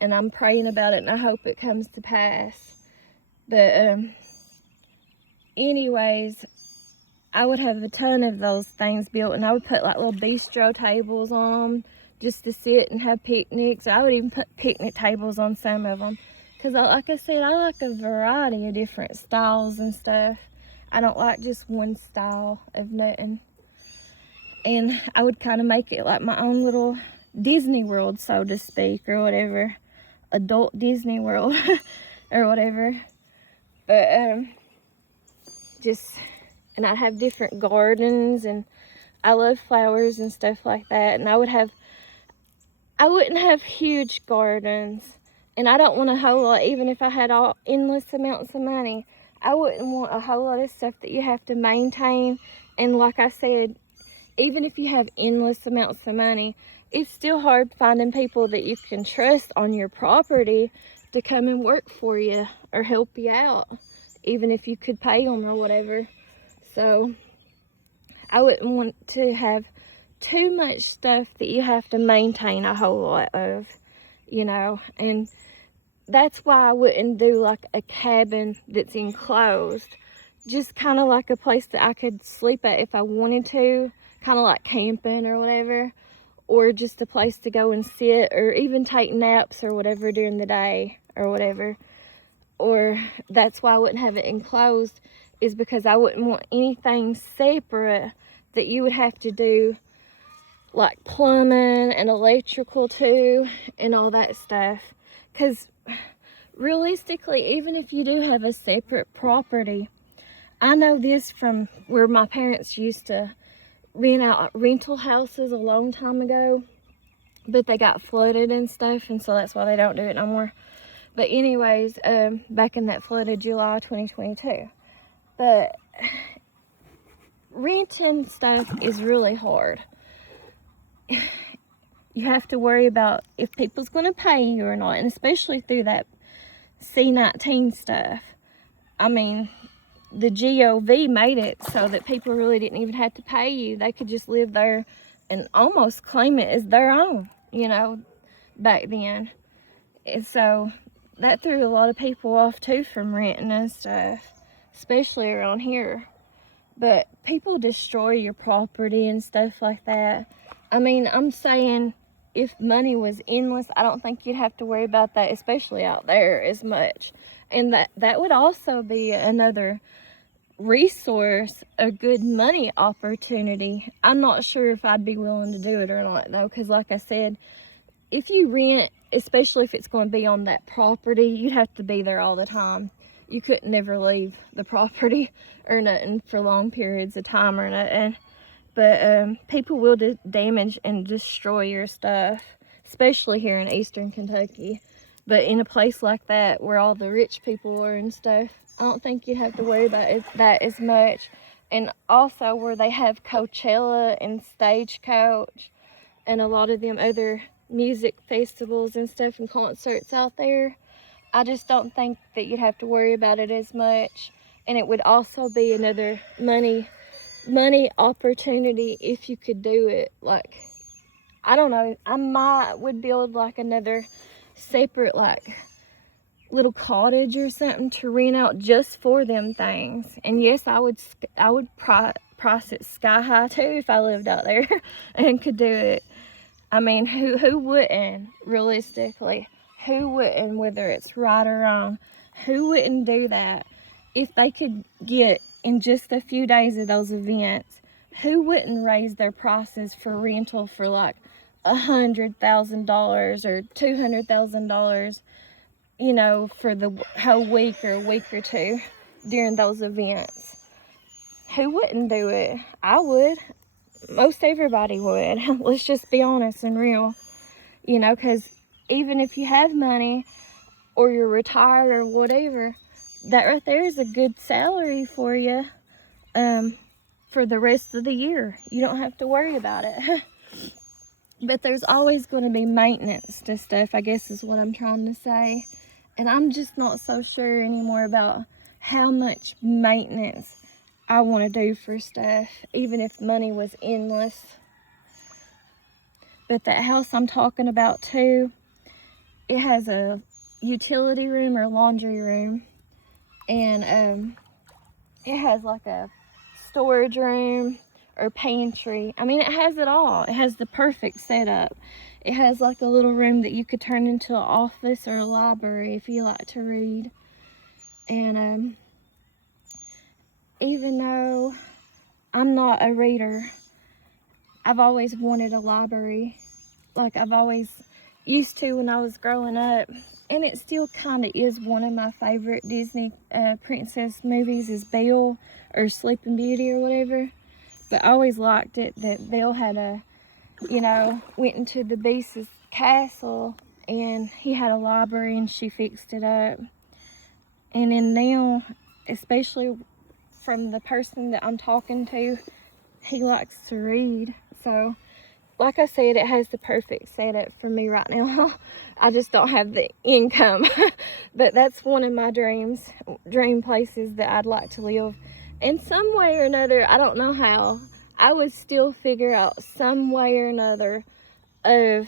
and I'm praying about it, and I hope it comes to pass. But anyways, I would have a ton of those things built, and I would put like little bistro tables on them just to sit and have picnics. I would even put picnic tables on some of them, because like I said, I like a variety of different styles and stuff. I don't like just one style of nothing. And I would kind of make it like my own little Disney World, so to speak, or whatever. Adult Disney World or whatever. But and I'd have different gardens, and I love flowers and stuff like that. And I wouldn't have huge gardens, and I don't want a whole lot. Even if I had endless amounts of money, I wouldn't want a whole lot of stuff that you have to maintain. And like I said, even if you have endless amounts of money, it's still hard finding people that you can trust on your property to come and work for you or help you out, even if you could pay them or whatever. So I wouldn't want to have too much stuff that you have to maintain a whole lot of, you know. And that's why I wouldn't do like a cabin that's enclosed, just kind of like a place that I could sleep at if I wanted to, kind of like camping or whatever, or just a place to go and sit, or even take naps or whatever during the day or whatever. Or that's why I wouldn't have it enclosed, is because I wouldn't want anything separate that you would have to do, like plumbing and electrical too and all that stuff. Because realistically, even if you do have a separate property, I know this from where my parents used to rent out rental houses a long time ago, but they got flooded and stuff, and so that's why they don't do it no more. But anyways, back in that flooded July 2022. But renting stuff is really hard. You have to worry about if people's going to pay you or not, and especially through that C-19 stuff. I mean, the GOV made it so that people really didn't even have to pay you. They could just live there and almost claim it as their own, you know, back then. And so that threw a lot of people off too from renting and stuff, especially around here. But people destroy your property and stuff like that. I mean, I'm saying if money was endless, I don't think you'd have to worry about that, especially out there, as much. And that would also be another resource, a good money opportunity. I'm not sure if I'd be willing to do it or not, though, because like I said, if you rent, especially if it's going to be on that property, you'd have to be there all the time. You couldn't never leave the property or nothing for long periods of time or nothing. But people will damage and destroy your stuff, especially here in eastern Kentucky. But in a place like that where all the rich people are and stuff, I don't think you'd have to worry about that as much. And also where they have Coachella and Stagecoach and a lot of them other music festivals and stuff and concerts out there, I just don't think that you'd have to worry about it as much. And it would also be another money opportunity if you could do it. Like, I don't know, I would build like another separate like little cottage or something to rent out just for them things. And yes, I would price it sky high too if I lived out there and could do it. I mean, who wouldn't, realistically? Who wouldn't, whether it's right or wrong? Who wouldn't do that if they could get in just a few days of those events? Who wouldn't raise their prices for rental for like $100,000 or $200,000, you know, for the whole week or a week or two during those events? Who wouldn't do it? I would. Most everybody would. Let's just be honest and real, you know, because even if you have money or you're retired or whatever, that right there is a good salary for you for the rest of the year. You don't have to worry about it. But there's always going to be maintenance to stuff, I guess is what I'm trying to say. And I'm just not so sure anymore about how much maintenance I want to do for stuff, even if money was endless. But that house I'm talking about too, it has a utility room or laundry room, and it has like a storage room or pantry. I mean, it has it all. It has the perfect setup. It has like a little room that you could turn into an office or a library if you like to read. And even though I'm not a reader, I've always wanted a library. Like I've always used to when I was growing up. And it still kind of is one of my favorite Disney princess movies is Belle or Sleeping Beauty or whatever. But I always liked it that Belle had went into the Beast's castle and he had a library and she fixed it up. And then now, especially from the person that I'm talking to, he likes to read. So, like I said, it has the perfect setup for me right now. I just don't have the income. But that's one of my dream places that I'd like to live. In some way or another, I don't know how, I would still figure out some way or another of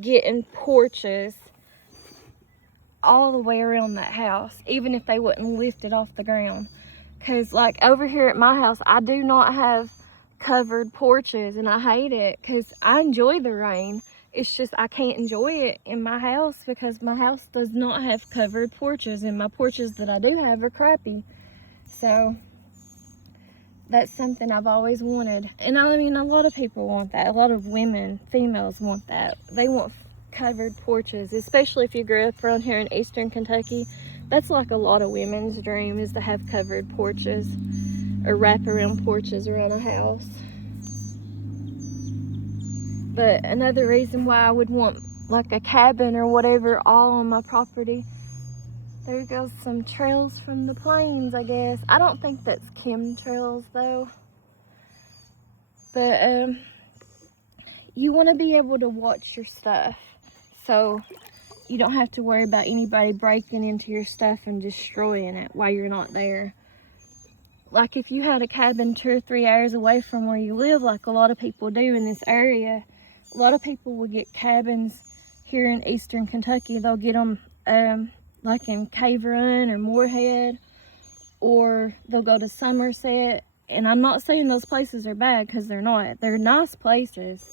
getting porches all the way around that house, even if they wouldn't lift it off the ground. Because like over here at my house, I do not have covered porches, and I hate it because I enjoy the rain. It's just I can't enjoy it in my house because my house does not have covered porches, and my porches that I do have are crappy. So that's something I've always wanted. And I mean, a lot of people want that. A lot of women, females want that. They want covered porches, especially if you grew up around here in Eastern Kentucky. That's like a lot of women's dream, is to have covered porches or wraparound porches around a house. But another reason why I would want like a cabin or whatever all on my property. There goes some trails from the plains, I guess. I don't think that's chemtrails though. But you want to be able to watch your stuff, so you don't have to worry about anybody breaking into your stuff and destroying it while you're not there. Like if you had a cabin 2 or 3 hours away from where you live, like a lot of people do in this area, a lot of people will get cabins here in Eastern Kentucky. They'll get them like in Cave Run or Moorhead, or they'll go to Somerset. And I'm not saying those places are bad, because they're not. They're nice places.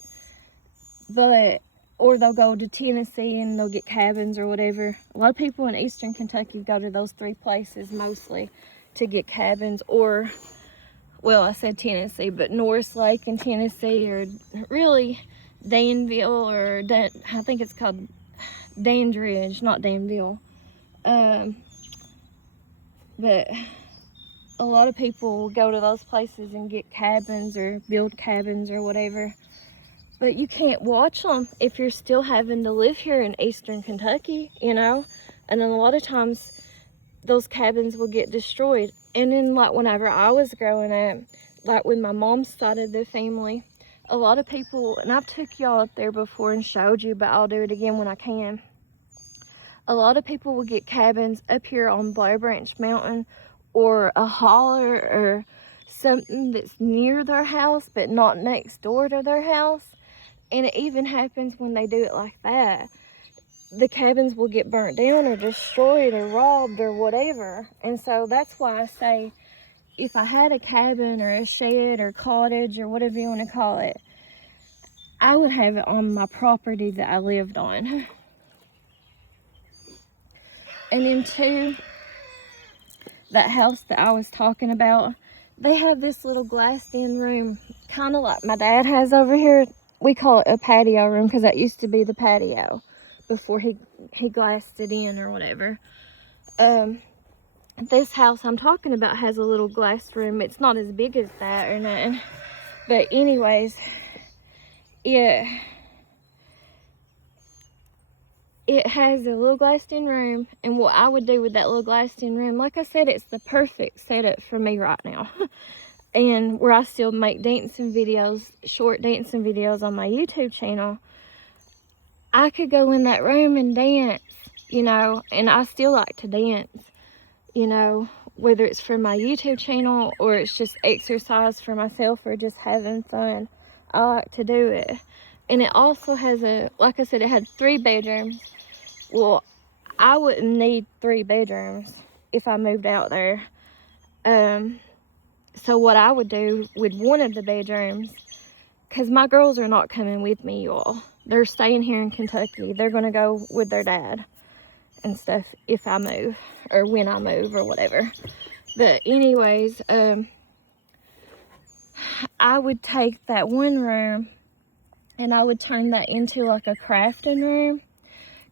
But, or they'll go to Tennessee and they'll get cabins or whatever. A lot of people in Eastern Kentucky go to those 3 places mostly to get cabins. Or, well, I said Tennessee, but Norris Lake in Tennessee, or really Danville, or I think it's called Dandridge, not Danville. But a lot of people will go to those places and get cabins or build cabins or whatever. But you can't watch them if you're still having to live here in Eastern Kentucky, And then a lot of times those cabins will get destroyed. And then like whenever I was growing up, like with my mom's side of the family, a lot of people, and I've took y'all up there before and showed you, but I'll do it again when I can. A lot of people will get cabins up here on Blair Branch Mountain, or a holler, or something that's near their house but not next door to their house. And it even happens when they do it like that. The cabins will get burnt down or destroyed or robbed or whatever. And so that's why I say, if I had a cabin or a shed or cottage or whatever you want to call it, I would have it on my property that I lived on. And then too, that house that I was talking about, they have this little glassed-in room, kind of like my dad has over here. We call it a patio room because that used to be the patio before he glassed it in or whatever. This house I'm talking about has a little glass room. It's not as big as that or nothing, but anyways, it has a little glassed-in room, and what I would do with that little glassed-in room, like I said, it's the perfect setup for me right now. And where I still make dancing videos, short dancing videos on my YouTube channel, I could go in that room and dance, you know, and I still like to dance, you know, whether it's for my YouTube channel or it's just exercise for myself or just having fun. I like to do it. And it also has like I said, it had 3 bedrooms. Well, I wouldn't need 3 bedrooms if I moved out there. So what I would do with one of the bedrooms, because my girls are not coming with me, y'all. They're staying here in Kentucky. They're going to go with their dad and stuff if I move, or when I move, or whatever. But anyways, I would take that one room and I would turn that into like a crafting room,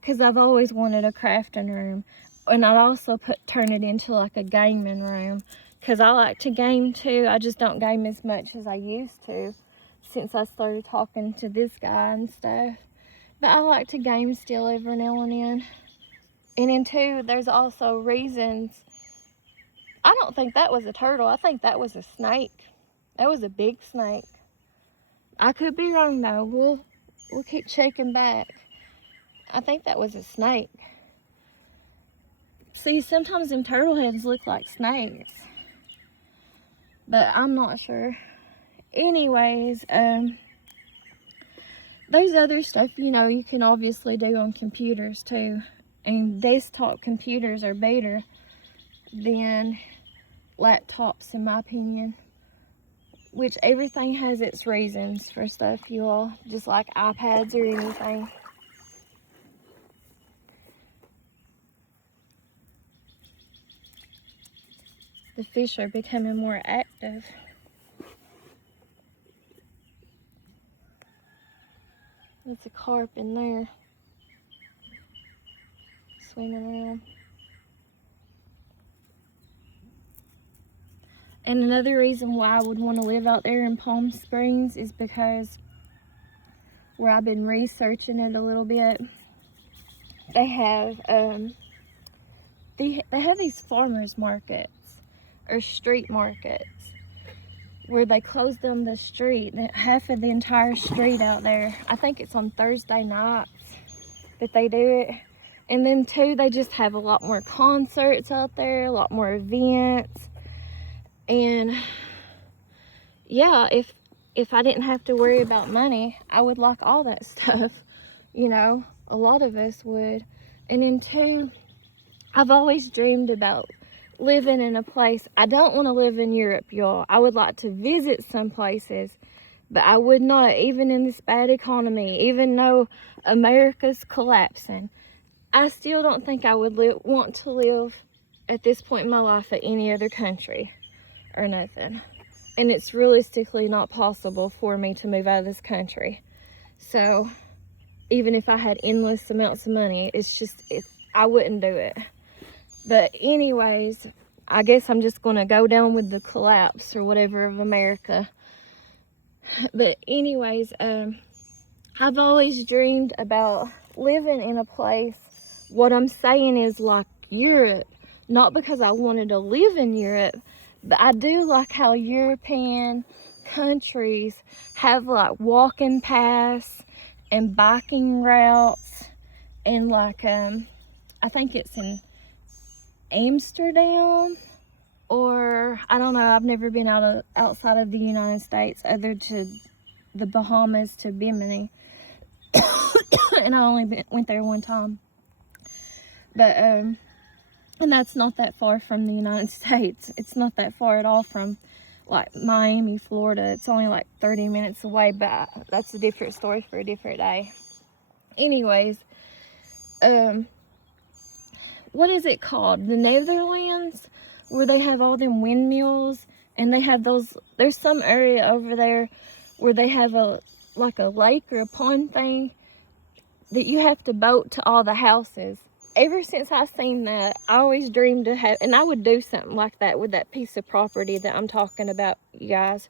because I've always wanted a crafting room. And I'd also turn it into like a gaming room, because I like to game too. I just don't game as much as I used to since I started talking to this guy and stuff. But I like to game still every now and then. And then too, there's also reasons. I don't think that was a turtle. I think that was a snake. That was a big snake. I could be wrong though. We'll keep checking back. I think that was a snake. See, sometimes them turtle heads look like snakes, but I'm not sure. Anyways, there's other stuff, you know, you can obviously do on computers too. And desktop computers are better than laptops, in my opinion. Which everything has its reasons for stuff, you all. Just like iPads or anything. The fish are becoming more active. There's a carp in there, swimming around. And another reason why I would want to live out there in Palm Springs is because where I've been researching it a little bit, they have these farmers markets or street markets where they close down the street, half of the entire street out there. I think it's on Thursday nights that they do it. And then too, they just have a lot more concerts out there, a lot more events. And yeah, if I didn't have to worry about money, I would like all that stuff. You know, a lot of us would. And then too, I've always dreamed about living in a place. I don't want to live in Europe, y'all. I would like to visit some places, but I would not, even in this bad economy, even though America's collapsing. I still don't think I would want to live at this point in my life at any other country or nothing. And it's realistically not possible for me to move out of this country. So even if I had endless amounts of money, I wouldn't do it. But anyways, I guess I'm just going to go down with the collapse or whatever of America. But anyways, I've always dreamed about living in a place. What I'm saying is like Europe. Not because I wanted to live in Europe, but I do like how European countries have like walking paths and biking routes. And like, I think it's in Amsterdam, or I don't know, I've never been outside of the United States other to the Bahamas, to Bimini. And I only went there one time. But and that's not that far from the United States. It's not that far at all from like Miami, Florida. It's only like 30 minutes away, but that's a different story for a different day. Anyways, what is it called? The Netherlands, where they have all them windmills, and they have those, there's some area over there where they have like a lake or a pond thing that you have to boat to all the houses. Ever since I seen that, I always dreamed to have, and I would do something like that with that piece of property that I'm talking about, you guys.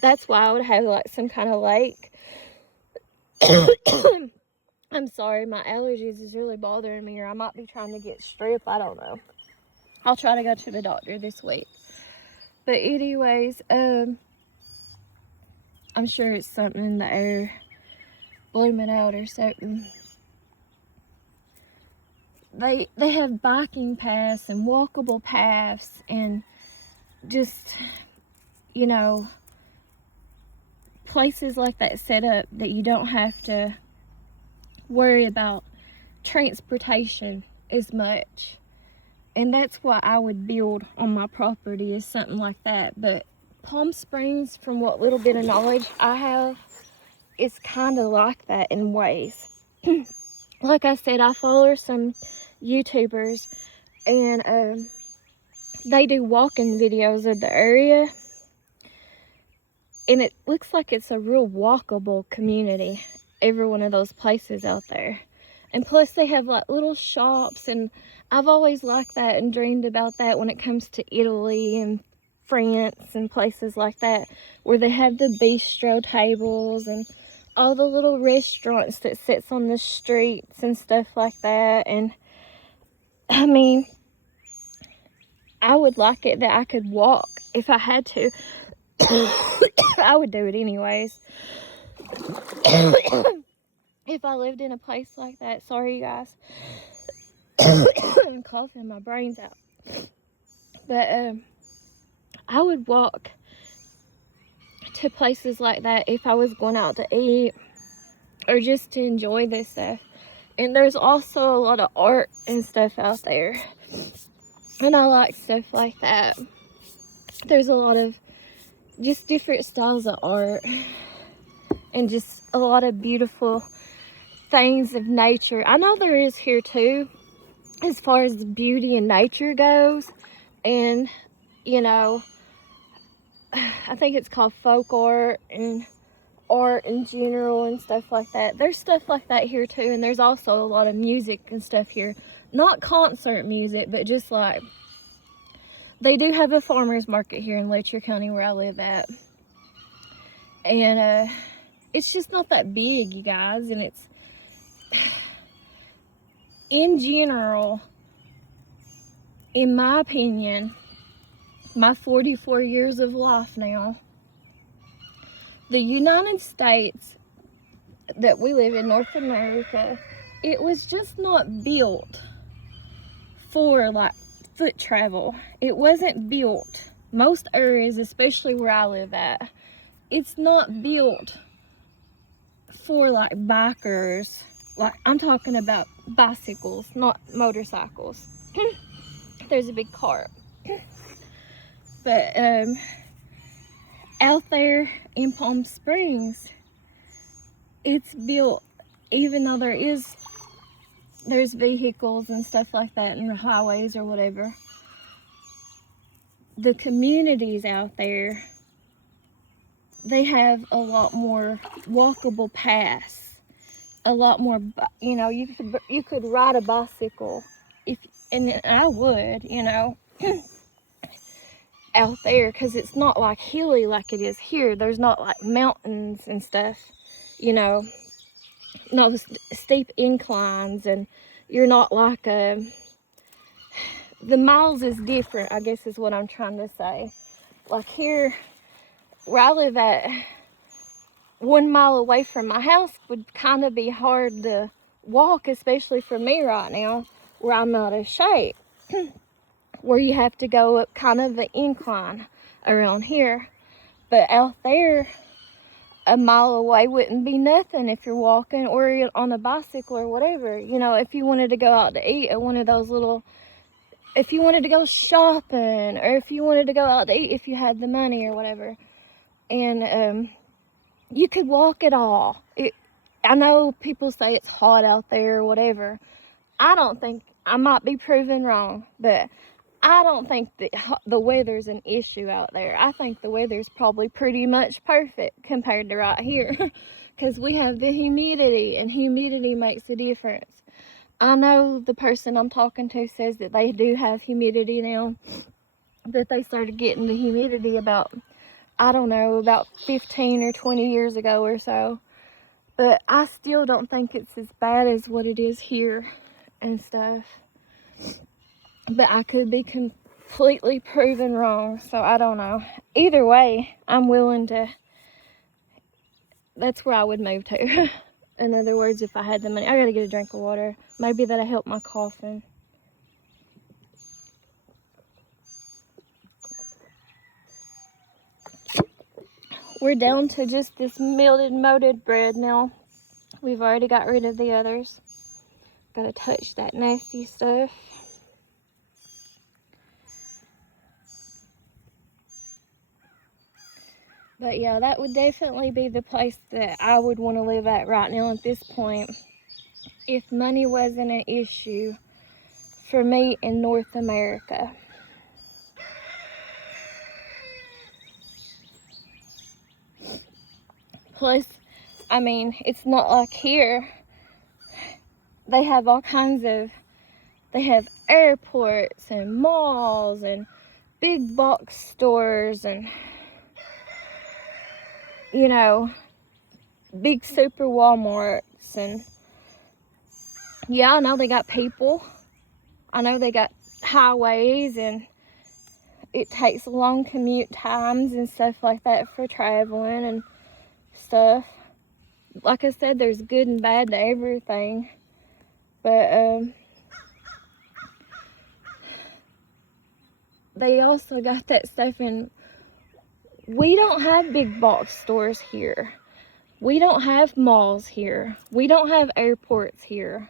That's why I would have like some kind of lake I'm sorry, my allergies is really bothering me, or I might be trying to get strep. I don't know. I'll try to go to the doctor this week. But anyways, I'm sure it's something in the air blooming out or something. They have biking paths and walkable paths and just, you know, places like that set up that you don't have to worry about transportation as much. And that's what I would build on my property, is something like that. But Palm Springs, from what little bit of knowledge I have, is kind of like that in ways. Like I said, I follow some YouTubers, and they do walking videos of the area, and it looks like it's a real walkable community, every one of those places out there. And plus they have like little shops, and I've always liked that and dreamed about that when it comes to Italy and France and places like that, where they have the bistro tables and all the little restaurants that sits on the streets and stuff like that. And I mean, I would like it that I could walk if I had to. I would do it anyways. If I lived in a place like that. Sorry, you guys. I'm coughing my brains out. But I would walk to places like that if I was going out to eat or just to enjoy this stuff. And there's also a lot of art and stuff out there, and I like stuff like that. There's a lot of just different styles of art and just a lot of beautiful things of nature. I know there is here too, as far as the beauty and nature goes. And you know, I think it's called folk art and art in general and stuff like that. There's stuff like that here too, and there's also a lot of music and stuff here. Not concert music, but just like, they do have a farmer's market here in Letcher County where I live at. And it's just not that big, you guys. And it's, in general, in my opinion, my 44 years of life now, the United States that we live in, North America, it was just not built for like foot travel. It wasn't built, most areas, especially where I live at, it's not built for like bikers. Like, I'm talking about bicycles, not motorcycles. There's a big car. But out there in Palm Springs, it's built, even though there's vehicles and stuff like that and highways or whatever, the communities out there, they have a lot more walkable paths, a lot more, you know, you could ride a bicycle, and I would, you know, out there, because it's not like hilly like it is here. There's not like mountains and stuff, you know, no steep inclines, and you're not like the miles is different, I guess is what I'm trying to say. Like here where I live at, 1 mile away from my house would kind of be hard to walk, especially for me right now where I'm out of shape. Where you have to go up kind of the incline around here. But out there, 1 mile away wouldn't be nothing if you're walking or you're on a bicycle or whatever. You know, if you wanted to go out to eat at one of those little, if you wanted to go shopping, or if you wanted to go out to eat if you had the money or whatever. And you could walk it all. I know people say it's hot out there or whatever. I don't think, I might be proven wrong, but I don't think that the weather's an issue out there. I think the weather's probably pretty much perfect compared to right here, because we have the humidity, and humidity makes a difference. I know the person I'm talking to says that they do have humidity now, that they started getting the humidity about, I don't know, about 15 or 20 years ago or so. But I still don't think it's as bad as what it is here and stuff. But I could be completely proven wrong, so I don't know. Either way, I'm willing to, that's where I would move to. In other words, if I had the money. I gotta get a drink of water. Maybe that'll help my coughing. We're down to just this melted, molded bread now. We've already got rid of the others. Gotta touch that nasty stuff. But yeah, that would definitely be the place that I would want to live at right now at this point, if money wasn't an issue for me in North America. Plus, I mean, it's not like here. They have all kinds of, they have airports and malls and big box stores and, you know, big super Walmarts. And yeah, I know they got people. I know they got highways, and it takes long commute times and stuff like that for traveling and stuff. Like I said, there's good and bad to everything. But they also got that stuff in. We don't have big box stores here. We don't have malls here. We don't have airports here.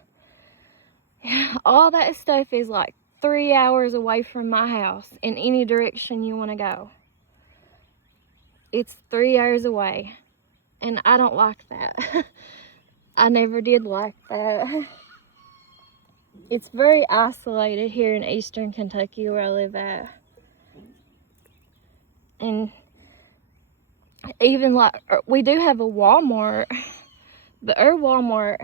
All that stuff is like 3 hours away from my house in any direction you want to go. It's 3 hours away. And I don't like that. I never did like that. It's very isolated here in eastern Kentucky where I live at. And even like, we do have a Walmart, but our Walmart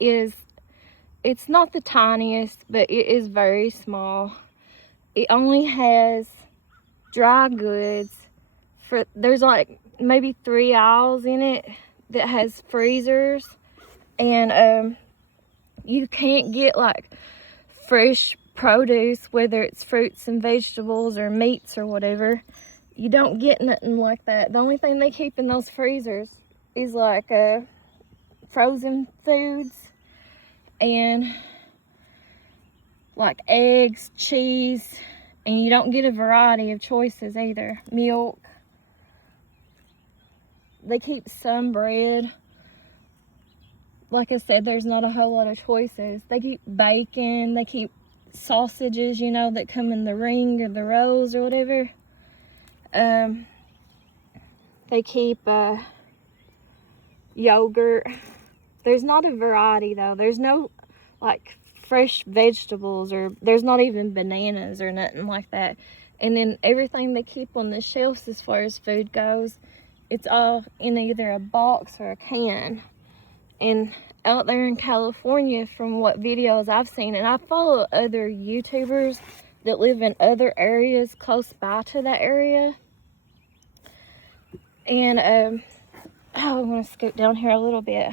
it's not the tiniest, but it is very small. It only has dry goods. There's like maybe 3 aisles in it that has freezers, and you can't get like fresh produce, whether it's fruits and vegetables or meats or whatever. You don't get nothing like that. The only thing they keep in those freezers is like frozen foods and like eggs, cheese, and you don't get a variety of choices either. Milk. They keep some bread. Like I said, there's not a whole lot of choices. They keep bacon, they keep sausages, you know, that come in the ring or the rolls or whatever. They keep yogurt. There's not a variety though. There's no like fresh vegetables, or there's not even bananas or nothing like that. And then everything they keep on the shelves as far as food goes, it's all in either a box or a can. And out there in California, from what videos I've seen, and I follow other YouTubers that live in other areas close by to that area. And I'm gonna scoot down here a little bit.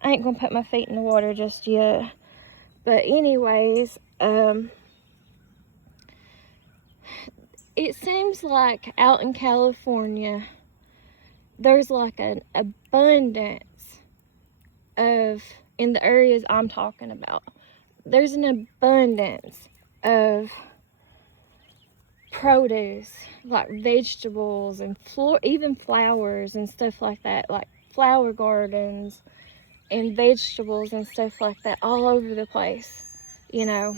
I ain't gonna put my feet in the water just yet. But anyways, it seems like out in California, there's like an abundance of, in the areas I'm talking about, there's an abundance of produce, like vegetables and even flowers and stuff like that, like flower gardens and vegetables and stuff like that all over the place, you know.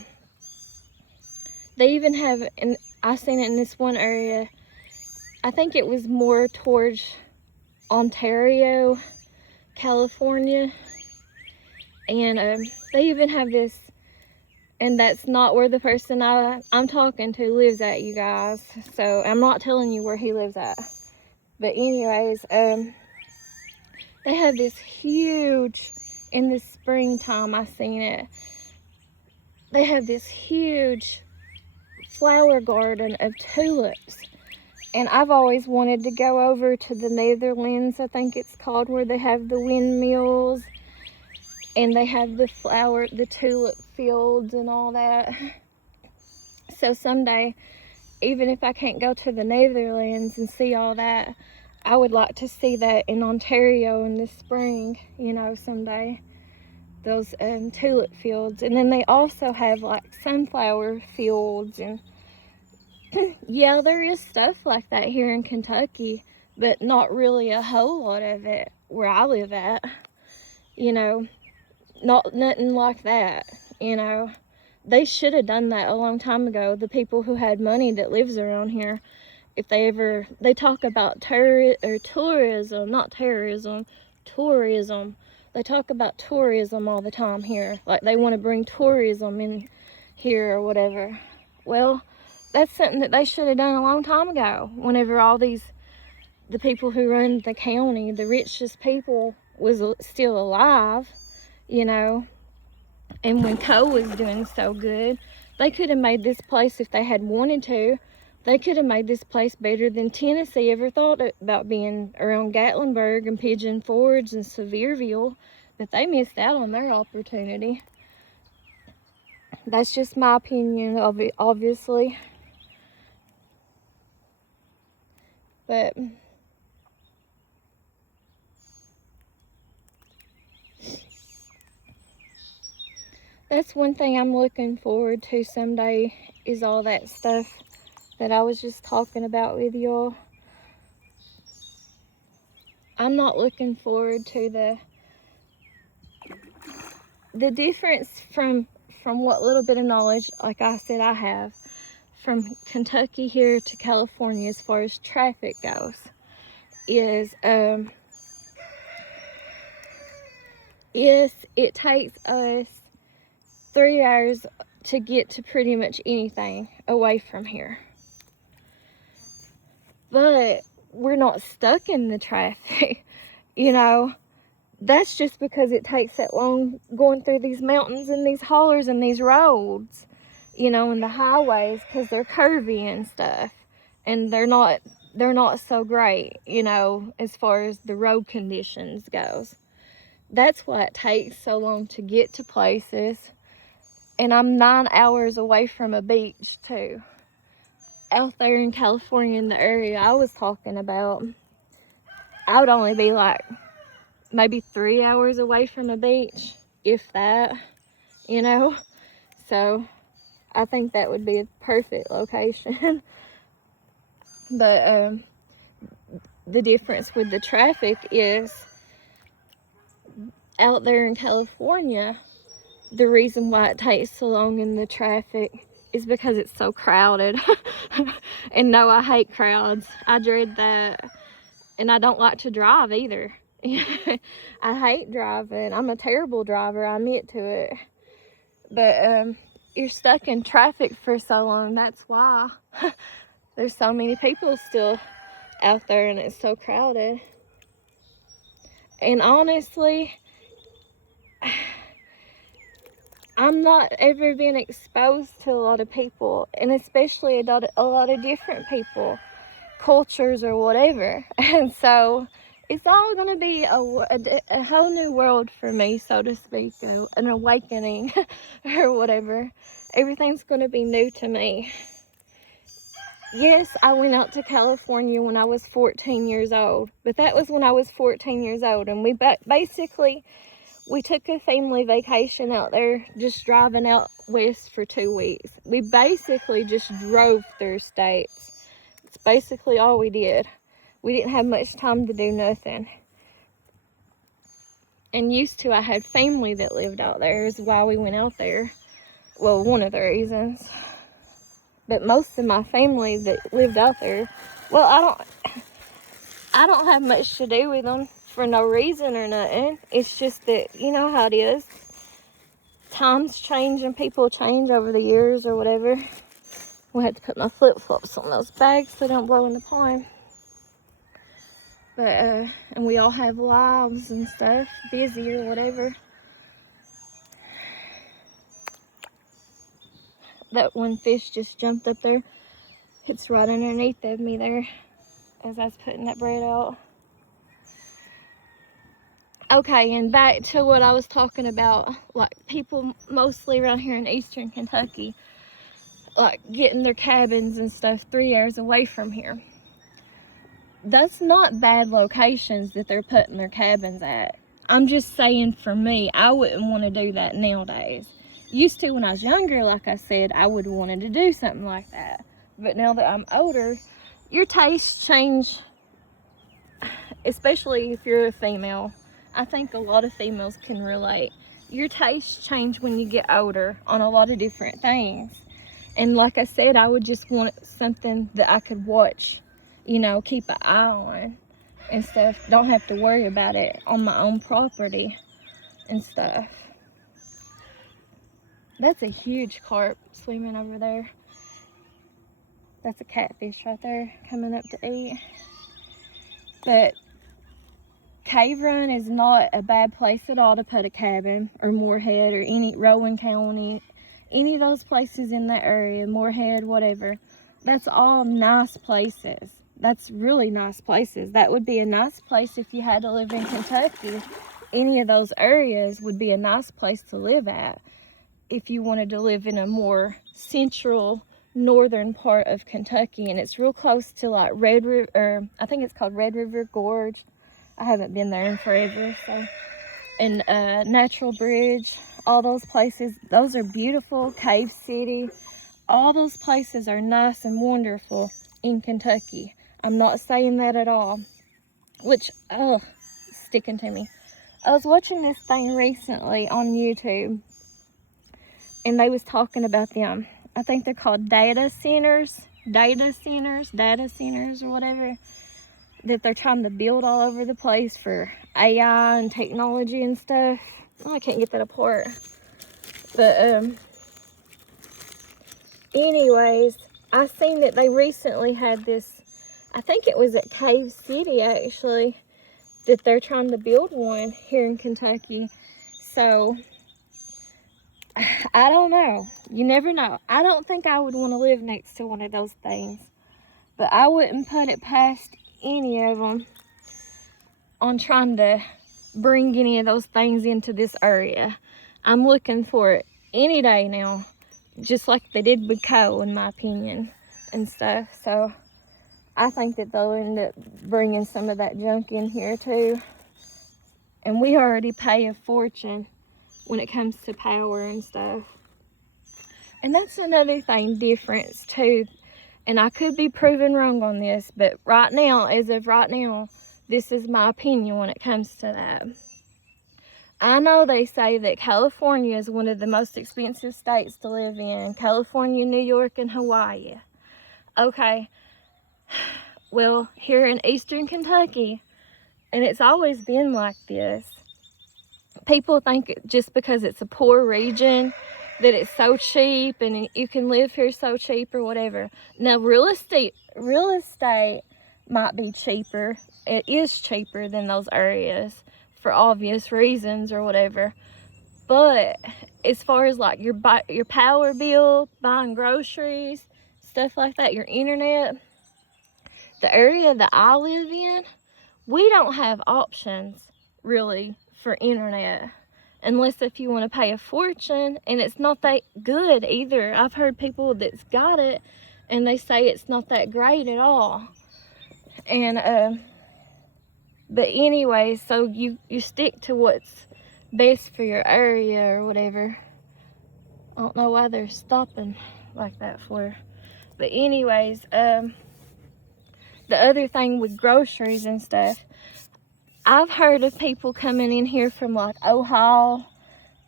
They even have, and I seen it in this one area, I think it was more towards Ontario, California, and they even have this, and that's not where the person I'm talking to lives at, you guys, so I'm not telling you where he lives at. But anyways, they have this huge, in the springtime I seen it, they have this huge flower garden of tulips, And I've always wanted to go over to the Netherlands, I think it's called, where they have the windmills and they have the tulip fields and all that. So someday, even if I can't go to the Netherlands and see all that, I would like to see that in Ontario in the spring, you know, someday. Those tulip fields. And then they also have like sunflower fields, and yeah, there is stuff like that here in Kentucky, but not really a whole lot of it where I live at, you know. Nothing like that, you know. They should have done that a long time ago, the people who had money that lives around here. If they talk about tourism, not terrorism, tourism. They talk about tourism all the time here, like they want to bring tourism in here or whatever. Well, that's something that they should have done a long time ago, whenever the people who run the county, the richest people, was still alive, you know. And when Coe was doing so good, they could have made this place, if they had wanted to, they could have made this place better than Tennessee ever thought about being, around Gatlinburg and Pigeon Forge and Sevierville. But they missed out on their opportunity. That's just my opinion of it, obviously. But that's one thing I'm looking forward to someday, is all that stuff that I was just talking about with y'all. I'm not looking forward to the difference from what little bit of knowledge, like I said, I have from Kentucky here to California as far as traffic goes, is it takes us 3 hours to get to pretty much anything away from here. But we're not stuck in the traffic, you know. That's just because it takes that long going through these mountains and these hollers and these roads, you know, and the highways, because they're curvy and stuff, and they're not so great, you know, as far as the road conditions goes. That's why it takes so long to get to places. And I'm 9 hours away from a beach too, out there in California, in the area I was talking about. I would only be like maybe 3 hours away from a beach, if that, you know. So I think that would be a perfect location. But the difference with the traffic is, out there in California, the reason why it takes so long in the traffic is because it's so crowded. And no, I hate crowds. I dread that. And I don't like to drive either. I hate driving. I'm a terrible driver, I admit to it. But you're stuck in traffic for so long. That's why there's so many people still out there and it's so crowded. And honestly, I'm not ever been exposed to a lot of people, and especially a lot of different people, cultures or whatever. And so it's all going to be a whole new world for me, so to speak, an awakening or whatever. Everything's going to be new to me. Yes, I went out to California when I was 14 years old, but that was when I was 14 years old, and we took a family vacation out there, just driving out west for 2 weeks. We basically just drove through states. It's basically all we did. We didn't have much time to do nothing. And I had family that lived out there, is why we went out there. Well, one of the reasons. But most of my family that lived out there, well, I don't have much to do with them for no reason or nothing. It's just that, you know how it is. Times change and people change over the years or whatever. We'll have to put my flip-flops on those bags so they don't blow in the pond. But, and we all have lives and stuff, busy or whatever. That one fish just jumped up there. It's right underneath of me there. as I was putting that bread out. Okay, and back to what I was talking about, like people mostly around here in eastern Kentucky, like getting their cabins and stuff 3 hours away from here. That's not bad locations that they're putting their cabins at. I'm just saying, for me, I wouldn't want to do that nowadays. Used to when I was younger, like I said, I would have wanted to do something like that. But now that I'm older, your tastes change, especially if you're a female. I think a lot of females can relate. Your tastes change when you get older on a lot of different things. And like I said, I would just want something that I could watch, you know, keep an eye on and stuff. Don't have to worry about it on my own property and stuff. That's a huge carp swimming over there. That's a catfish right there coming up to eat. But Cave Run is not a bad place at all to put a cabin, or Moorhead, or any Rowan County, any of those places in that area, Moorhead, whatever. That's all nice places. That's really nice places. That would be a nice place if you had to live in Kentucky. Any of those areas would be a nice place to live at if you wanted to live in a more central northern part of Kentucky. And it's real close to like Red River, or I think it's called Red River Gorge. I haven't been there in forever. So, and Natural Bridge, all those places, those are beautiful. Cave City, all those places are nice and wonderful in Kentucky. I'm not saying that at all, which, sticking to me. I was watching this thing recently on YouTube, and they was talking about them. I think they're called data centers or whatever, that they're trying to build all over the place for AI and technology and stuff. Oh, I can't get that apart. But anyways, I seen that they recently had this, I think it was at Cave City actually, that they're trying to build one here in Kentucky. So I don't know. You never know. I don't think I would want to live next to one of those things, but I wouldn't put it past any of them on trying to bring any of those things into this area. I'm looking for it any day now, just like they did with coal, in my opinion, and stuff. So I think that they'll end up bringing some of that junk in here too. And we already pay a fortune when it comes to power and stuff. And that's another thing, difference too. And I could be proven wrong on this, but right now, as of right now, this is my opinion when it comes to that. I know they say that California is one of the most expensive states to live in. California, New York, and Hawaii. Okay. Well, here in eastern Kentucky, and it's always been like this, people think just because it's a poor region that it's so cheap and you can live here so cheap or whatever. Now, real estate might be cheaper. It is cheaper than those areas for obvious reasons or whatever. But as far as like your power bill, buying groceries, stuff like that, your internet, the area that I live in, we don't have options really for internet, unless if you want to pay a fortune, and it's not that good either. I've heard people that's got it and they say it's not that great at all. And but anyway, so you stick to what's best for your area or whatever. I don't know why they're stopping like that for. But anyways, the other thing with groceries and stuff, I've heard of people coming in here from like Ohio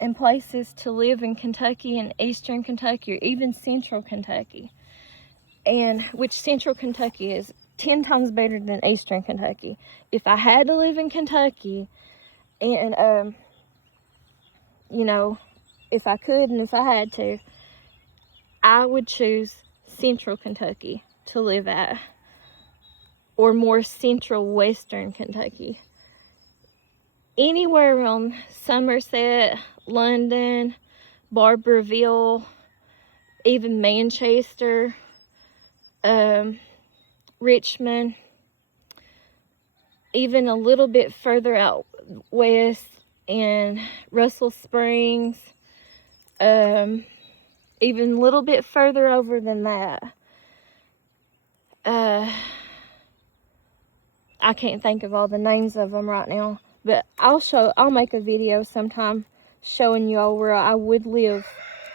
and places to live in Kentucky and eastern Kentucky, or even central Kentucky. And which central Kentucky is 10 times better than eastern Kentucky. If I had to live in Kentucky, and you know, if I could and if I had to, I would choose central Kentucky to live at, or more central western Kentucky. Anywhere around Somerset, London, Barberville, even Manchester, Richmond, even a little bit further out west in Russell Springs, even a little bit further over than that. I can't think of all the names of them right now, but I'll make a video sometime showing you all where I would live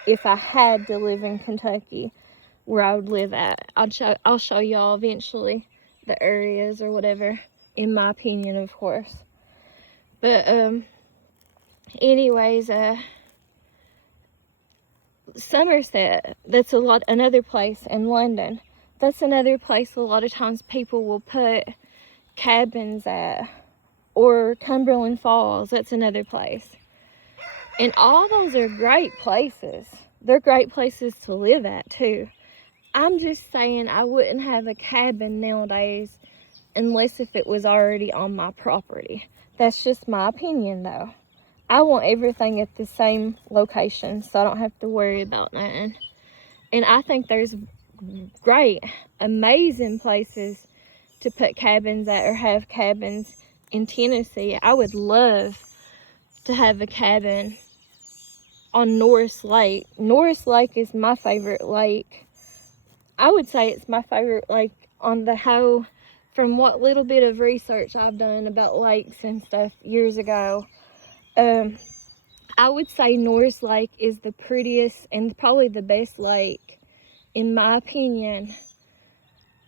if I had to live in Kentucky, where I would live at. I'll show y'all eventually the areas or whatever, in my opinion, of course. But anyways, Somerset, that's another place in London. That's another place a lot of times people will put cabins at, or Cumberland Falls, that's another place. And all those are great places. They're great places to live at too. I'm just saying I wouldn't have a cabin nowadays unless if it was already on my property. That's just my opinion though. I want everything at the same location so I don't have to worry about nothing. And I think there's great, amazing places to put cabins at, or have cabins in Tennessee. I would love to have a cabin on Norris Lake. Norris Lake is my favorite lake. I would say it's my favorite lake on the whole, from what little bit of research I've done about lakes and stuff years ago. I would say Norris Lake is the prettiest and probably the best lake, in my opinion,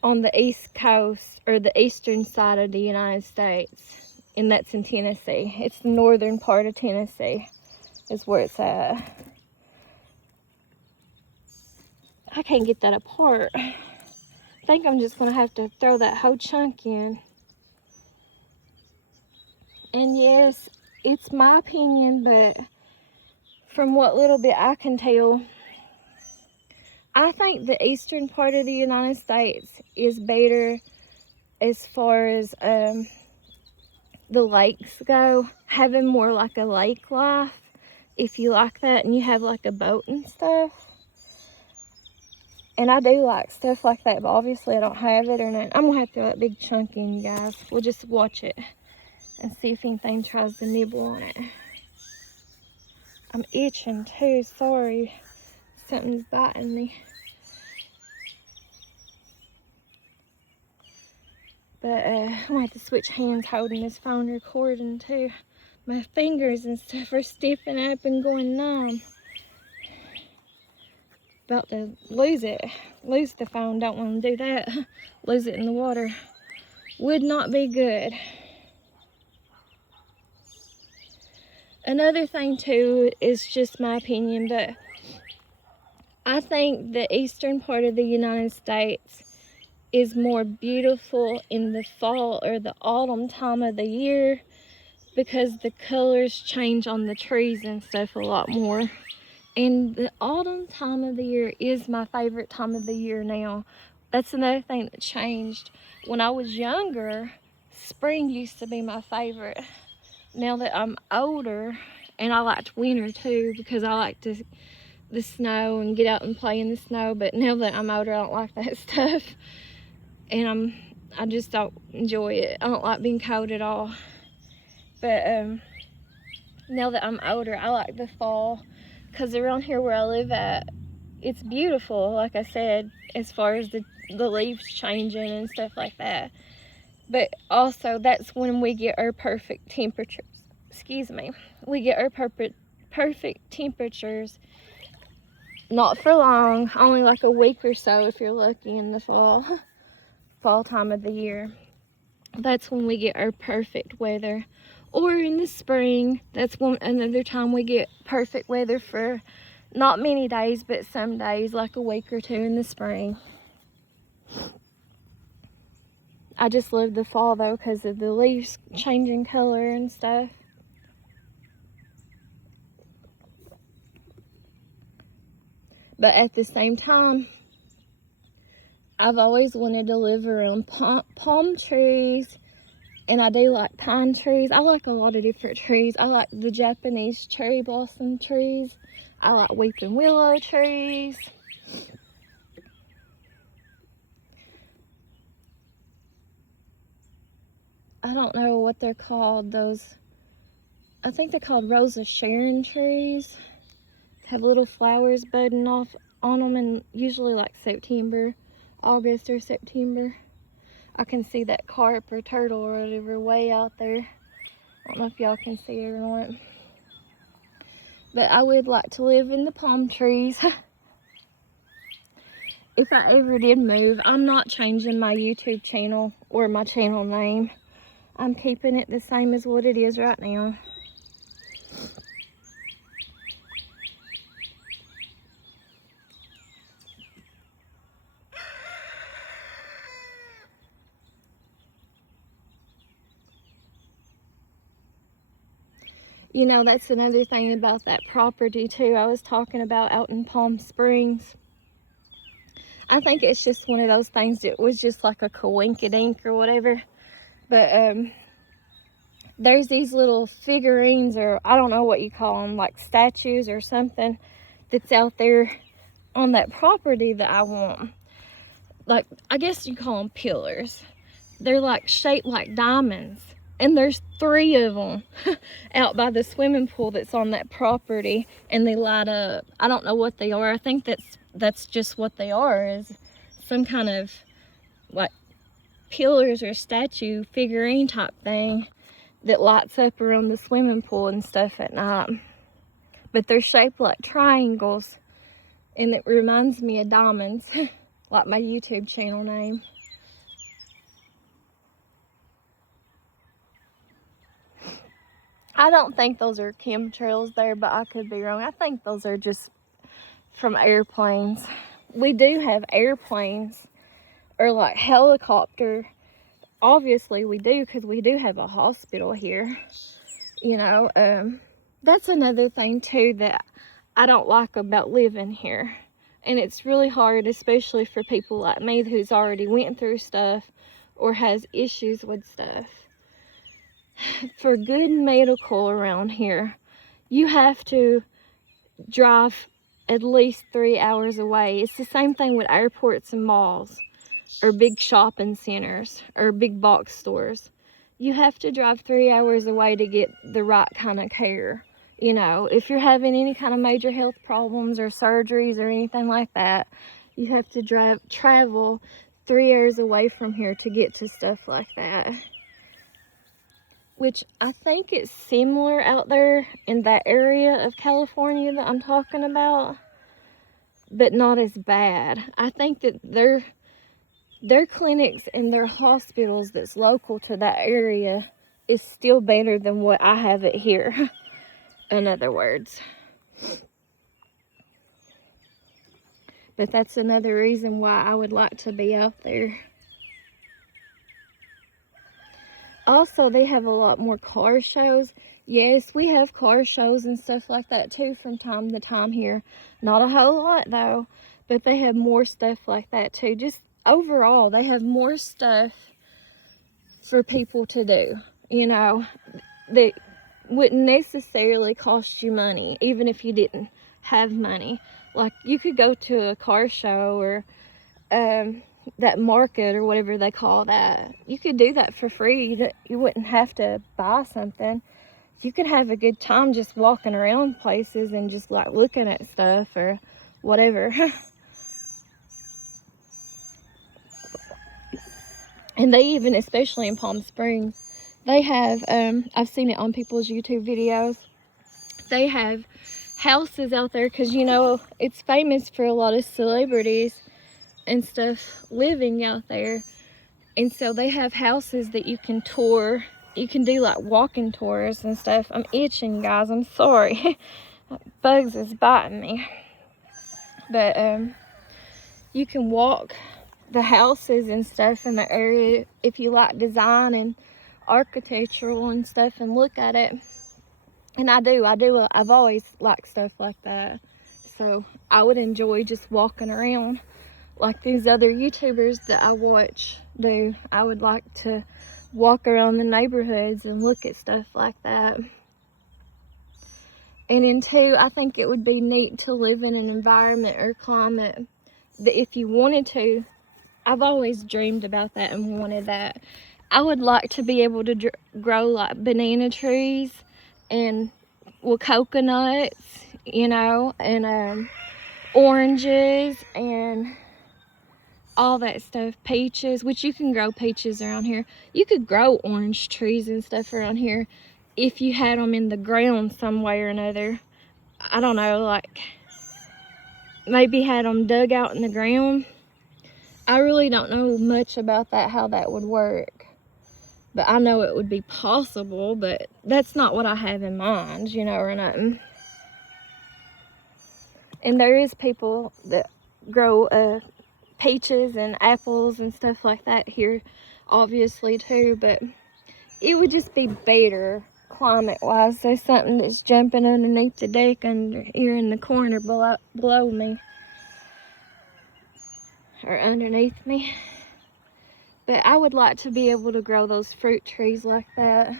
on the East Coast, or the eastern side of the United States, and that's in Tennessee. It's the northern part of Tennessee is where it's at. I can't get that apart. I think I'm just gonna have to throw that whole chunk in. And yes, it's my opinion, but from what little bit I can tell, I think the eastern part of the United States is better as far as the lakes go, having more like a lake life, if you like that and you have like a boat and stuff. And I do like stuff like that, but obviously I don't have it or nothing. I'm gonna have to throw that big chunk in, you guys. We'll just watch it and see if anything tries to nibble on it. I'm itching too, sorry. Something's biting me. But I'm gonna have to switch hands holding this phone recording too. My fingers and stuff are stiffening up and going numb. About to lose the phone. Don't want to do that. Lose it in the water would not be good. Another thing too is just my opinion, but I think the eastern part of the United States is more beautiful in the fall or the autumn time of the year, because the colors change on the trees and stuff a lot more. And the autumn time of the year is my favorite time of the year now. That's another thing that changed. When I was younger, spring used to be my favorite. Now that I'm older, and I liked winter too, because I liked the snow and get out and play in the snow. But now that I'm older, I don't like that stuff. And I just don't enjoy it. I don't like being cold at all. But now that I'm older, I like the fall, because around here where I live at, it's beautiful, like I said, as far as the leaves changing and stuff like that. But also, that's when we get our perfect temperatures. Excuse me. We get our perfect temperatures. Not for long, only like a week or so if you're lucky in the fall time of the year. That's when we get our perfect weather. Or in the spring, that's another time we get perfect weather for not many days, but some days, like a week or two in the spring. I just love the fall though, because of the leaves changing color and stuff. But at the same time, I've always wanted to live around palm trees. And I do like pine trees. I like a lot of different trees. I like the Japanese cherry blossom trees. I like weeping willow trees. I don't know what they're called, those, I think they're called Rose of Sharon trees. Have little flowers budding off on them in usually like September, August or September. I can see that carp or turtle or whatever way out there. I don't know if y'all can see it or not. But I would like to live in the palm trees. If I ever did move, I'm not changing my YouTube channel or my channel name. I'm keeping it the same as what it is right now. You know, that's another thing about that property too. I was talking about out in Palm Springs. I think it's just one of those things that was just like a coinkydink or whatever. But there's these little figurines, or I don't know what you call them, like statues or something, that's out there on that property that I want. Like, I guess you call them pillars. They're like shaped like diamonds. And there's 3 of them out by the swimming pool that's on that property, and they light up. I don't know what they are. I think that's just what they are, is some kind of like pillars or statue figurine type thing that lights up around the swimming pool and stuff at night. But they're shaped like triangles, and it reminds me of diamonds, like my YouTube channel name. I don't think those are chemtrails there, but I could be wrong. I think those are just from airplanes. We do have airplanes, or like helicopter. Obviously we do, because we do have a hospital here. You know, that's another thing too that I don't like about living here. And it's really hard, especially for people like me who's already went through stuff or has issues with stuff. For good medical around here, you have to drive at least 3 hours away. It's the same thing with airports and malls, or big shopping centers, or big box stores. You have to drive 3 hours away to get the right kind of care. You know, if you're having any kind of major health problems or surgeries or anything like that, you have to travel 3 hours away from here to get to stuff like that. Which I think it's similar out there in that area of California that I'm talking about, but not as bad. I think that their clinics and their hospitals that's local to that area is still better than what I have it here, in other words. But that's another reason why I would like to be out there. Also, they have a lot more car shows. Yes, we have car shows and stuff like that too from time to time here. Not a whole lot though, but they have more stuff like that too. Just overall, they have more stuff for people to do, you know, that wouldn't necessarily cost you money, even if you didn't have money. Like, you could go to a car show or that market or whatever they call that. You could do that for free. You wouldn't have to buy something. You could have a good time just walking around places and just like looking at stuff or whatever. And they even, especially in Palm Springs, they have, I've seen it on people's YouTube videos, they have houses out there, because you know it's famous for a lot of celebrities and stuff living out there. And so they have houses that you can tour. You can do like walking tours and stuff. I'm itching, guys, I'm sorry. Bugs is biting me. But you can walk the houses and stuff in the area if you like design and architectural and stuff and look at it. And I do. I've always liked stuff like that. So I would enjoy just walking around like these other YouTubers that I watch do. I would like to walk around the neighborhoods and look at stuff like that. And then too, I think it would be neat to live in an environment or climate that if you wanted to, I've always dreamed about that and wanted that. I would like to be able to grow like banana trees and coconuts, you know, and oranges and all that stuff. Peaches, which you can grow peaches around here. You could grow orange trees and stuff around here if you had them in the ground some way or another. I don't know, like maybe had them dug out in the ground. I really don't know much about that, how that would work. But I know it would be possible, but that's not what I have in mind, you know, or nothing. And there is people that grow peaches and apples and stuff like that here, obviously, too. But it would just be better climate-wise. There's something that's jumping underneath the deck under here in the corner below me. Or underneath me. But I would like to be able to grow those fruit trees like that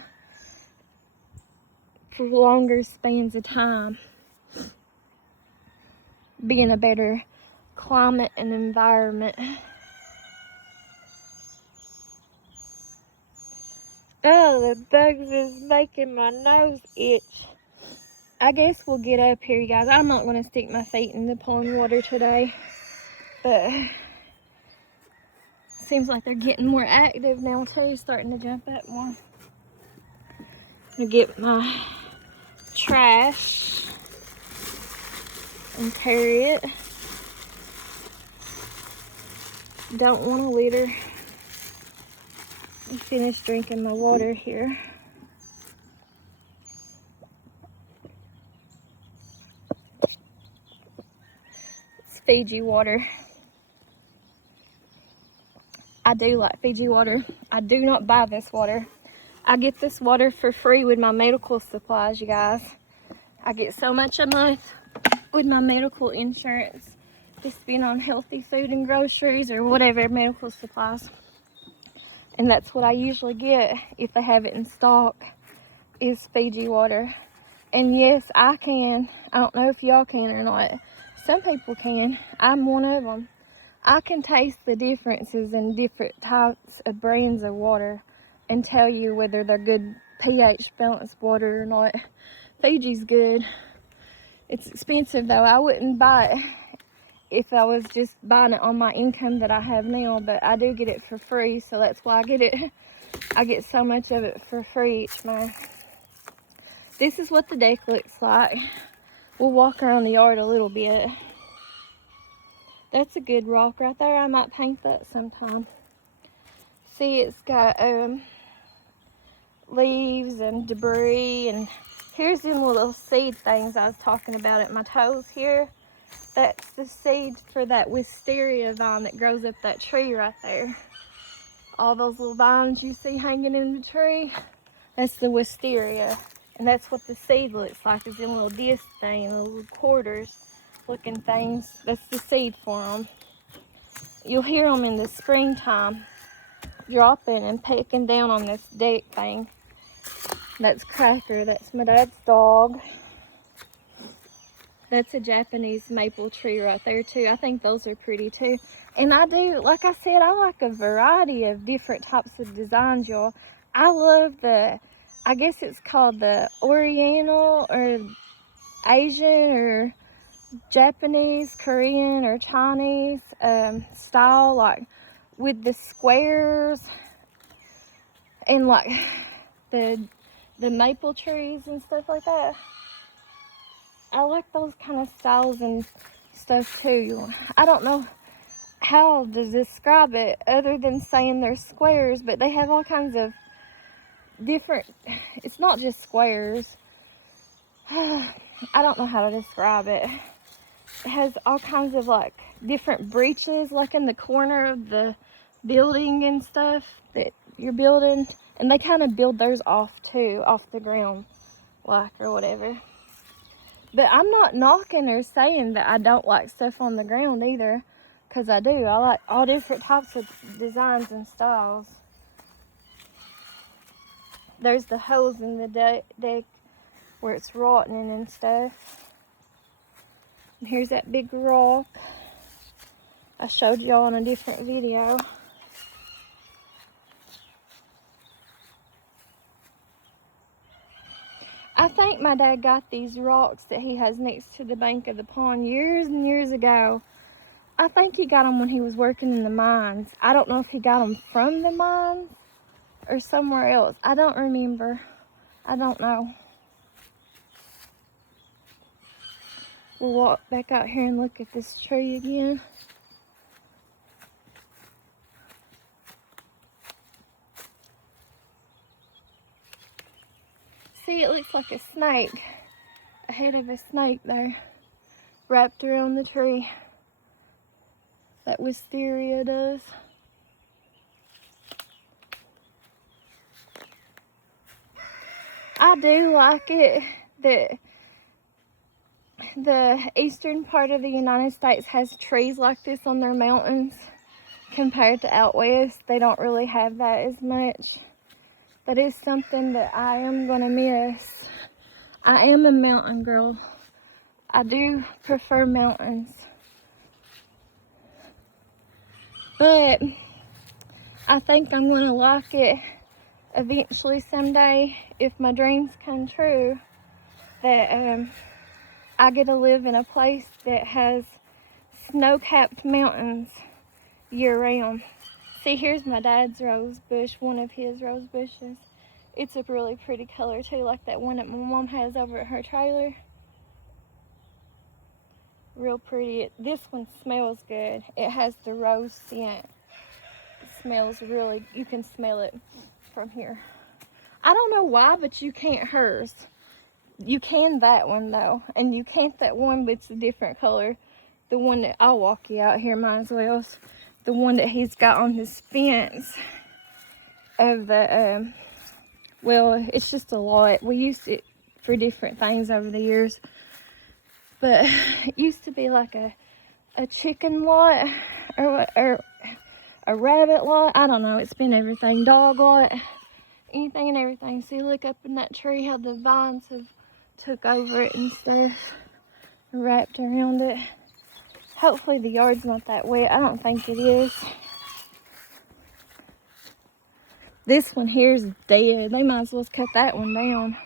for longer spans of time. Be in a better climate and environment. Oh, the bugs is making my nose itch. I guess we'll get up here, you guys. I'm not going to stick my feet in the pond water today. But seems like they're getting more active now too, starting to jump up more. I'm going to get my trash and carry it. Don't want to litter. I finished drinking my water here. It's Fiji water. I do like Fiji water. I do not buy this water. I get this water for free with my medical supplies, you guys. I get so much a month with my medical insurance. Just being on healthy food and groceries or whatever, medical supplies. And that's what I usually get if they have it in stock, is Fiji water. And yes, I can. I don't know if y'all can or not. Some people can. I'm one of them. I can taste the differences in different types of brands of water and tell you whether they're good pH balanced water or not. Fiji's good. It's expensive though. I wouldn't buy it if I was just buying it on my income that I have now, but I do get it for free, so that's why I get it. I get so much of it for free each month. This is what the deck looks like. We'll walk around the yard a little bit. That's a good rock right there. I might paint that sometime. See, it's got leaves and debris, and here's them little seed things I was talking about at my toes here. That's the seed for that wisteria vine that grows up that tree right there. All those little vines you see hanging in the tree, that's the wisteria. And that's what the seed looks like, is in little disc thing, little quarters looking things. That's the seed for them. You'll hear them in the springtime dropping and pecking down on this deck thing. That's Cracker. That's my dad's dog. That's a Japanese maple tree right there too. I think those are pretty too. And I do, like I said, I like a variety of different types of designs, y'all. I love I guess it's called the Oriental or Asian or Japanese, Korean or Chinese style, like with the squares and like the maple trees and stuff like that. I like those kind of styles and stuff too. I don't know how to describe it other than saying they're squares, but they have all kinds of different, it's not just squares. I don't know how to describe it. It has all kinds of like different breeches like in the corner of the building and stuff that you're building, and they kind of build theirs off too, off the ground like or whatever. But I'm not knocking or saying that I don't like stuff on the ground either, because I do. I like all different types of designs and styles. There's the holes in the deck where it's rotting and stuff. And here's that big rock I showed y'all in a different video. I think my dad got these rocks that he has next to the bank of the pond years and years ago. I think he got them when he was working in the mines. I don't know if he got them from the mines or somewhere else. I don't remember. I don't know. We'll walk back out here and look at this tree again. See, it looks like a snake. A head of a snake there, wrapped around the tree. That wisteria does. I do like it that the eastern part of the United States has trees like this on their mountains compared to out west. They don't really have that as much. That is something that I am gonna miss. I am a mountain girl. I do prefer mountains. But I think I'm gonna like it eventually someday if my dreams come true, that I get to live in a place that has snow-capped mountains year-round. See, here's my dad's rose bush, one of his rose bushes. It's a really pretty color too, like that one that my mom has over at her trailer. Real pretty. This one smells good. It has the rose scent. It smells really, you can smell it from here. I don't know why, but you can't hers. You can that one though, and you can't that one, but it's a different color. The one that, I'll walk you out here, might as well. The one that he's got on his fence of the, well, it's just a lot. We used it for different things over the years. But it used to be like a chicken lot or a rabbit lot. I don't know. It's been everything. Dog lot. Anything and everything. See, look up in that tree how the vines have took over it and stuff. Wrapped around it. Hopefully the yard's not that wet. I don't think it is. This one here is dead. They might as well cut that one down.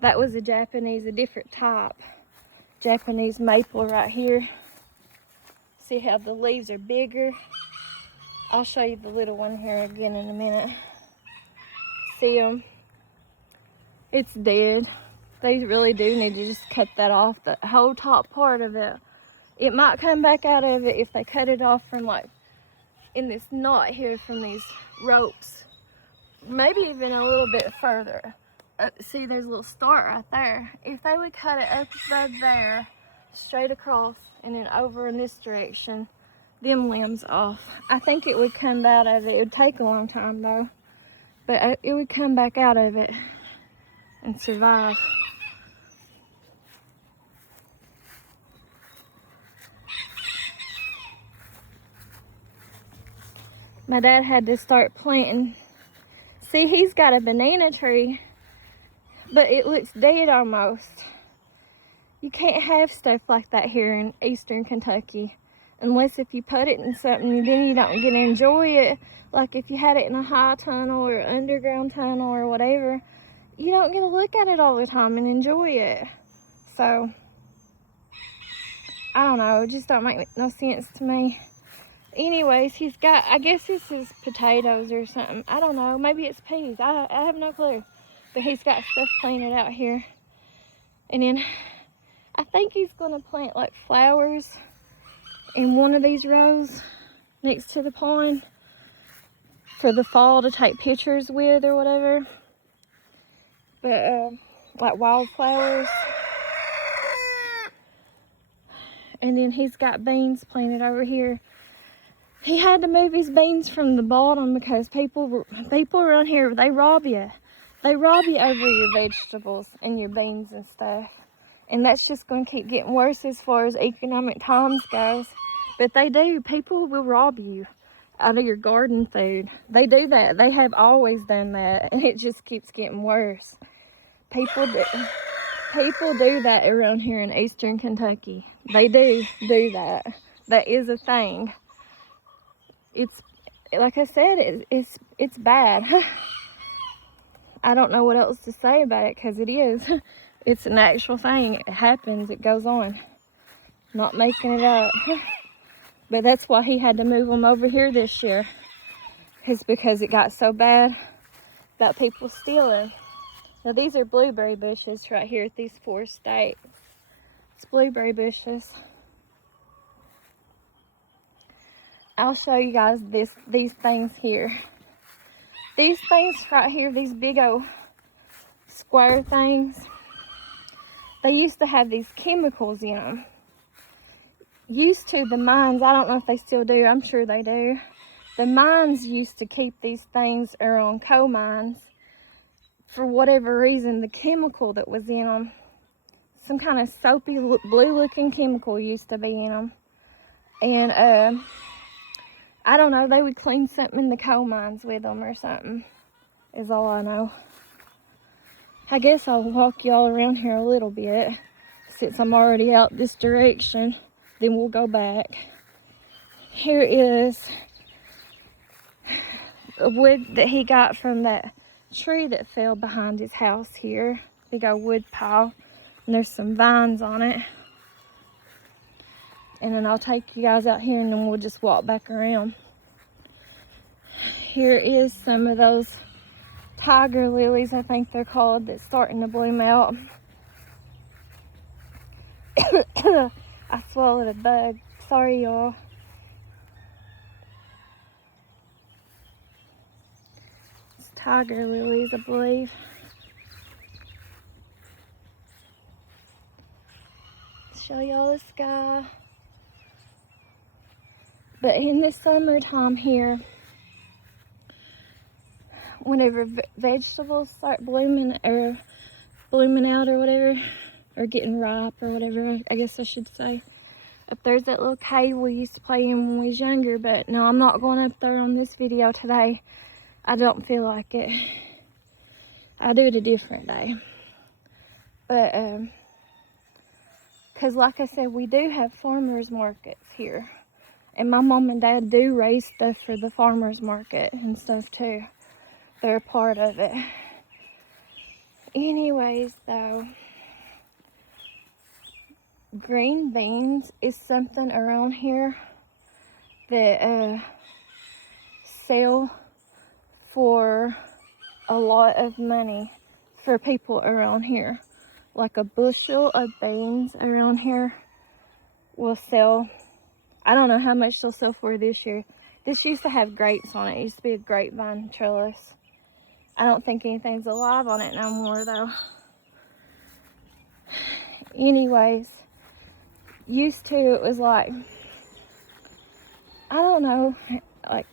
That was a different type. Japanese maple right here. See how the leaves are bigger? I'll show you the little one here again in a minute. See them? It's dead. They really do need to just cut that off, the whole top part of it. It might come back out of it if they cut it off from like in this knot here from these ropes. Maybe even a little bit further. See, there's a little start right there. If they would cut it up above there, straight across, and then over in this direction, them limbs off, I think it would come out of it. It would take a long time though, but it would come back out of it and survive. My dad had to start planting. See, he's got a banana tree, but it looks dead almost. You can't have stuff like that here in eastern Kentucky unless if you put it in something, then you don't get to enjoy it. Like if you had it in a high tunnel or underground tunnel or whatever, you don't get to look at it all the time and enjoy it. So, I don't know, it just don't make no sense to me. Anyways, he's got, I guess this is potatoes or something. I don't know, maybe it's peas. I have no clue. But he's got stuff planted out here. And then I think he's gonna plant like flowers in one of these rows next to the pond for the fall to take pictures with or whatever. But like wildflowers. And then he's got beans planted over here. He had to move his beans from the bottom because people around here, they rob you. They rob you over your vegetables and your beans and stuff. And that's just going to keep getting worse as far as economic times goes. But they do. People will rob you out of your garden food. They do that. They have always done that. And it just keeps getting worse. People do that around here in eastern Kentucky. They do that. That is a thing. It's, like I said, it's bad. I don't know what else to say about it because it is. It's an actual thing. It happens. It goes on. Not making it up. But that's why he had to move them over here this year. Is because it got so bad about people stealing. Now these are blueberry bushes right here at these 4 stakes. It's blueberry bushes. I'll show you guys these things here. These things right here, these big old square things, they used to have these chemicals in them. Used to, the mines, I don't know if they still do, I'm sure they do. The mines used to keep these things, or on coal mines, for whatever reason, the chemical that was in them, some kind of soapy blue looking chemical used to be in them. And I don't know, they would clean something in the coal mines with them or something, is all I know. I guess I'll walk y'all around here a little bit, since I'm already out this direction. Then we'll go back. Here is a wood that he got from that tree that fell behind his house here. Big old wood pile. And there's some vines on it. And then I'll take you guys out here and then we'll just walk back around. Here is some of those tiger lilies, I think they're called, that's starting to bloom out. I swallowed a bug. Sorry, y'all. It's tiger lilies, I believe. Show y'all the sky. But in the summertime here, whenever vegetables start blooming or blooming out or whatever, or getting ripe or whatever, I guess I should say. Up there's that little cave we used to play in when we was younger, but no, I'm not going up there on this video today. I don't feel like it. I'll do it a different day. But, because like I said, we do have farmers markets here. And my mom and dad do raise stuff for the farmers market and stuff too. They're a part of it. Anyways, though, green beans is something around here that sell for a lot of money for people around here. Like a bushel of beans around here will sell, I don't know how much they'll sell for this year. This used to have grapes on it. It used to be a grapevine trellis. I don't think anything's alive on it no more though. Anyways, used to it was like, I don't know, like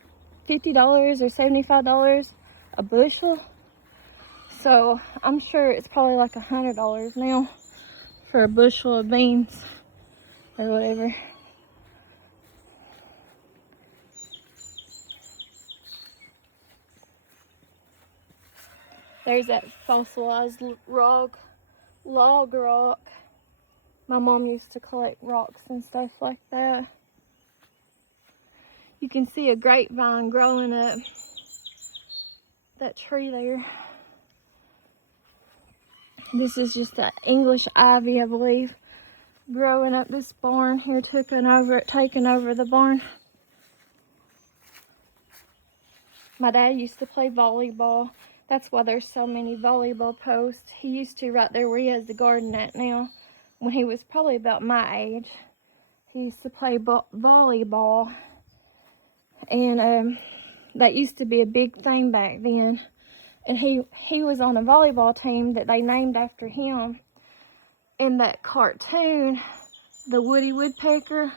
$50 or $75 a bushel. So I'm sure it's probably like $100 now for a bushel of beans or whatever. There's that fossilized log rock. My mom used to collect rocks and stuff like that. You can see a grapevine growing up that tree there. This is just an English ivy, I believe, growing up this barn here, taking over the barn. My dad used to play volleyball. That's why there's so many volleyball posts. He used to right there where he has the garden at now. When he was probably about my age, he used to play volleyball. And that used to be a big thing back then. And he was on a volleyball team that they named after him in that cartoon, the Woody Woodpecker.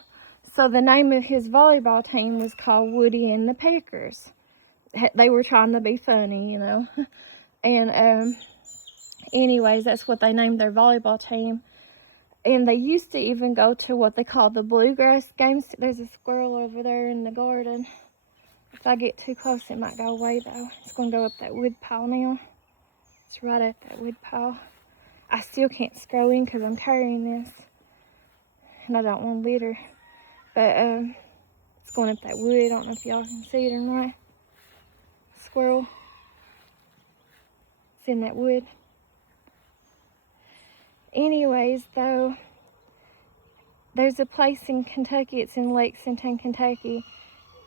So the name of his volleyball team was called Woody and the Peckers. They were trying to be funny, you know. And anyways, that's what they named their volleyball team. And they used to even go to what they call the bluegrass games. There's a squirrel over there in the garden. If I get too close, it might go away though. It's going to go up that wood pile now. It's right at that wood pile. I still can't scroll in because I'm carrying this. And I don't want litter. But it's going up that wood. I don't know if y'all can see it or not. Squirrel. It's in that wood. Anyways, though, there's a place in Kentucky. It's in Lexington, Kentucky.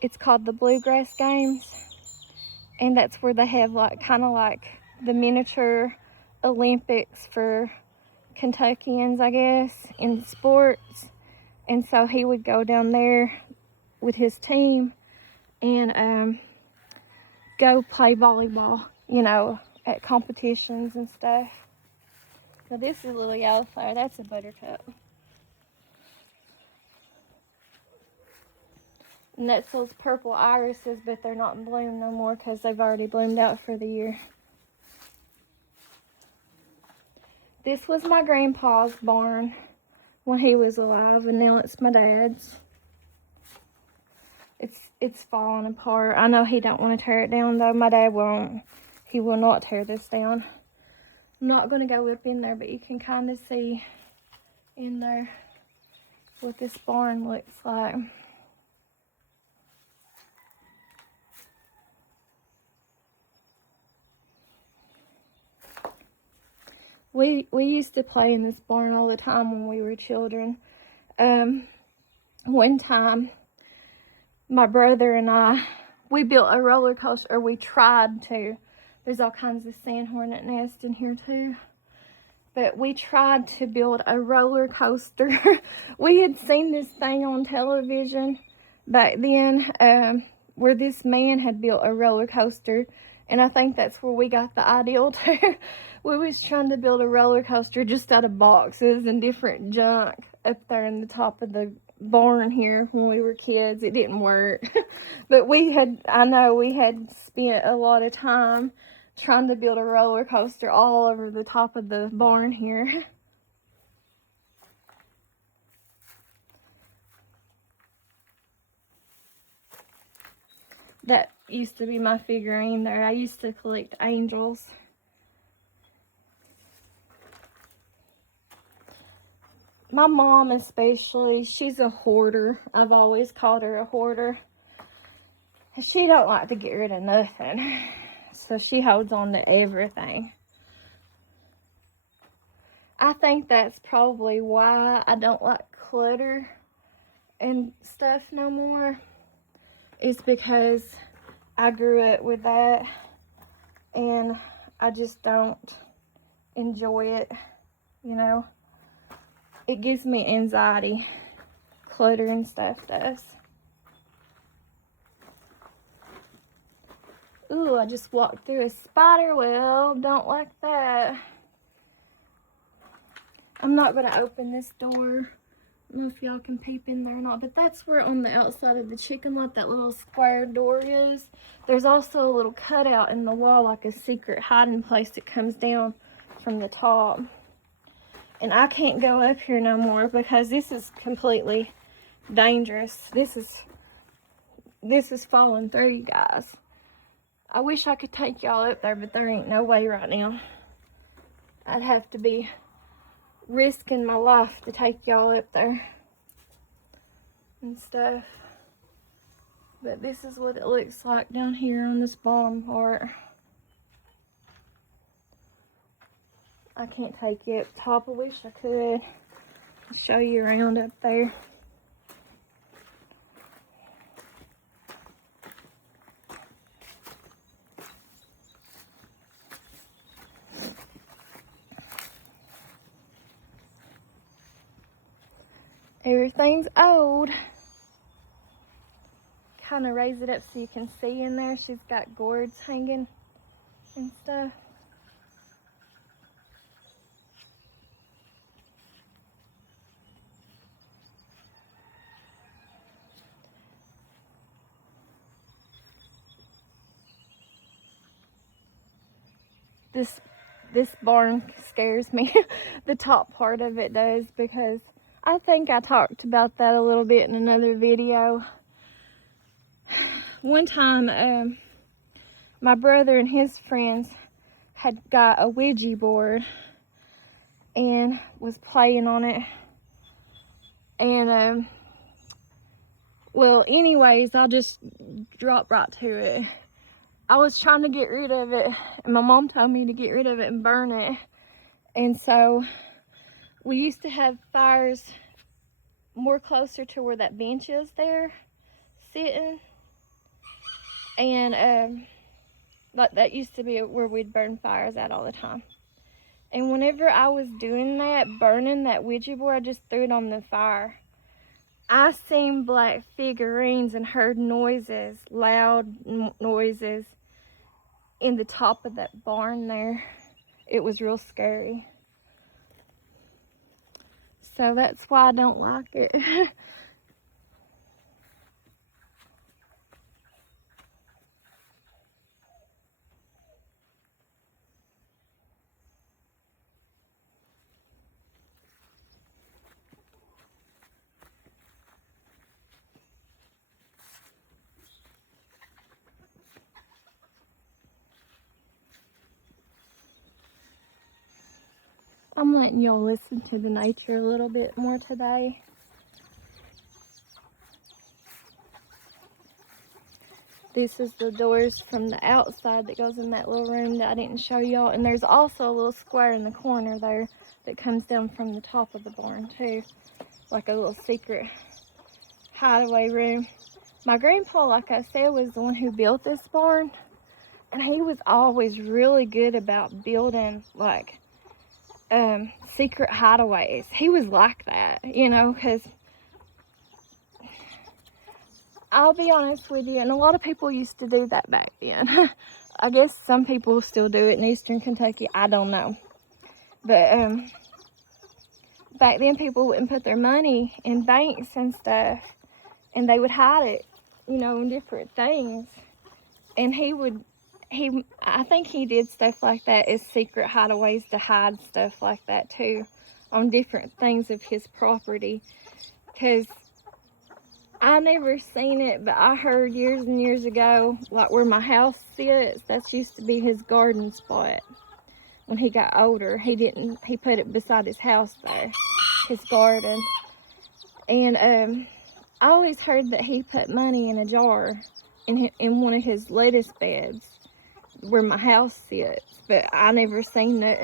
It's called the Bluegrass Games. And that's where they have like kind of like the miniature Olympics for Kentuckians, I guess, in sports. And so he would go down there with his team and go play volleyball, you know, at competitions and stuff. Now this is a little yellow flower. That's a buttercup. And that's those purple irises, but they're not in bloom no more because they've already bloomed out for the year. This was my grandpa's barn when he was alive, and now it's my dad's. It's falling apart. I know he don't want to tear it down, though. My dad won't. He will not tear this down. I'm not going to go up in there, but you can kind of see in there what this barn looks like. We used to play in this barn all the time when we were children. One time, my brother and I, we built a roller coaster, or we tried to. There's all kinds of sand hornet nests in here too. But we tried to build a roller coaster. We had seen this thing on television back then, where this man had built a roller coaster. And I think that's where we got the idea too. We was trying to build a roller coaster just out of boxes and different junk up there in the top of the barn here when we were kids. It didn't work. But I know we had spent a lot of time trying to build a roller coaster all over the top of the barn here. That used to be my figurine there. I used to collect angels. My mom especially, she's a hoarder. I've always called her a hoarder. She don't like to get rid of nothing. So she holds on to everything. I think that's probably why I don't like clutter and stuff no more. It's because I grew up with that and I just don't enjoy it, you know. It gives me anxiety, clutter and stuff does. Ooh, I just walked through a spider web. Don't like that. I'm not going to open this door. I don't know if y'all can peep in there or not, but that's where on the outside of the chicken lot that little square door is. There's also a little cutout in the wall, like a secret hiding place that comes down from the top. And I can't go up here no more because this is completely dangerous. This is falling through, you guys. I wish I could take y'all up there, but there ain't no way right now. I'd have to be risking my life to take y'all up there and stuff. But this is what it looks like down here on this bottom part. I can't take you up top. I wish I could show you around up there. Everything's old. Kind of raise it up so you can see in there. She's got gourds hanging and stuff. This barn scares me. The top part of it does, because I think I talked about that a little bit in another video. One time, my brother and his friends had got a Ouija board and was playing on it. And, well, anyways, I'll just drop right to it. I was trying to get rid of it, and my mom told me to get rid of it and burn it. And so we used to have fires more closer to where that bench is there, sitting. And like that used to be where we'd burn fires at all the time. And whenever I was doing that, burning that Ouija board, I just threw it on the fire. I seen black figurines and heard noises, loud noises in the top of that barn there. It was real scary. So that's why I don't like it. I'm letting y'all listen to the nature a little bit more today. This is the doors from the outside that goes in that little room that I didn't show y'all. And there's also a little square in the corner there that comes down from the top of the barn too. Like a little secret hideaway room. My grandpa, like I said, was the one who built this barn. And he was always really good about building like secret hideaways. He was like that, you know, because I'll be honest with you, and a lot of people used to do that back then. I guess some people still do it in Eastern Kentucky. I don't know. But back then people wouldn't put their money in banks and stuff, and they would hide it, you know, in different things. And I think he did stuff like that as secret hideaways to hide stuff like that too on different things of his property. Because I never seen it, but I heard years and years ago, like where my house sits, that's used to be his garden spot. When he got older, he put it beside his house there, his garden. And I always heard that he put money in a jar in one of his lettuce beds where my house sits, but I never seen it.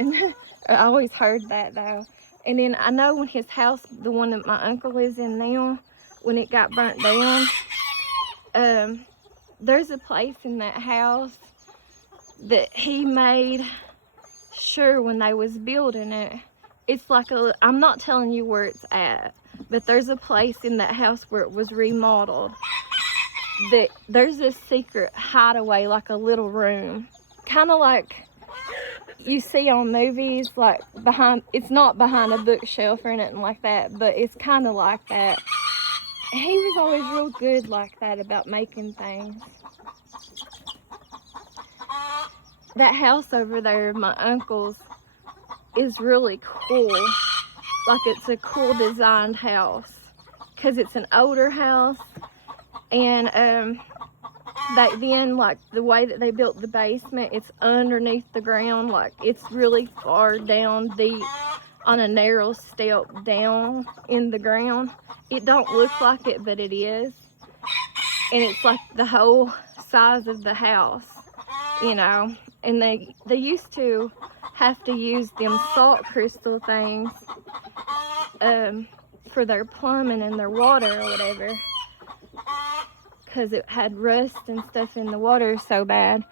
I always heard that though. And then I know when his house, the one that my uncle lives in now, when it got burnt down, there's a place in that house that he made sure when they was building it. It's like I'm not telling you where it's at, but there's a place in that house where it was remodeled that there's this secret hideaway, like a little room, kind of like you see on movies, like it's not behind a bookshelf or anything like that, but it's kind of like that. He was always real good like that about making things. That house over there, my uncle's, is really cool. Like it's a cool designed house because it's an older house. And back then, like the way that they built the basement, it's underneath the ground. Like it's really far down deep on a narrow step down in the ground. It don't look like it, but it is. And it's like the whole size of the house, you know. And they used to have to use them salt crystal things for their plumbing and their water or whatever, because it had rust and stuff in the water so bad.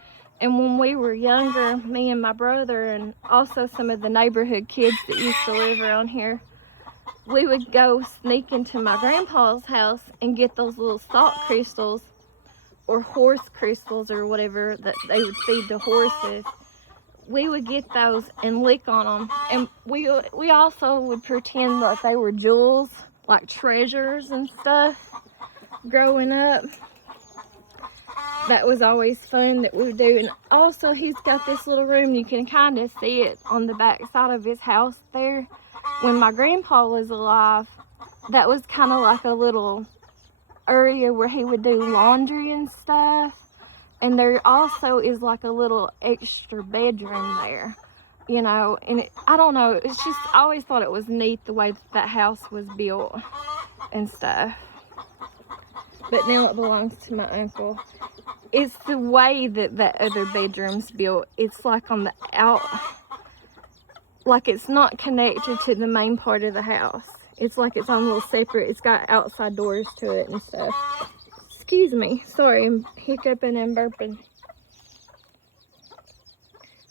And when we were younger, me and my brother and also some of the neighborhood kids that used to live around here, we would go sneak into my grandpa's house and get those little salt crystals or horse crystals or whatever that they would feed the horses. We would get those and lick on them. And we also would pretend like they were jewels, like treasures and stuff growing up. That was always fun that we would do. And also he's got this little room, you can kind of see it on the back side of his house there. When my grandpa was alive, that was kind of like a little area where he would do laundry and stuff. And there also is like a little extra bedroom there, you know. And I don't know, it's just, I always thought it was neat the way that house was built and stuff. But now it belongs to my uncle. It's the way that that other bedroom's built. It's like on the like it's not connected to the main part of the house. It's like its own little separate, it's got outside doors to it and stuff. Excuse me, sorry, I'm hiccuping and burping.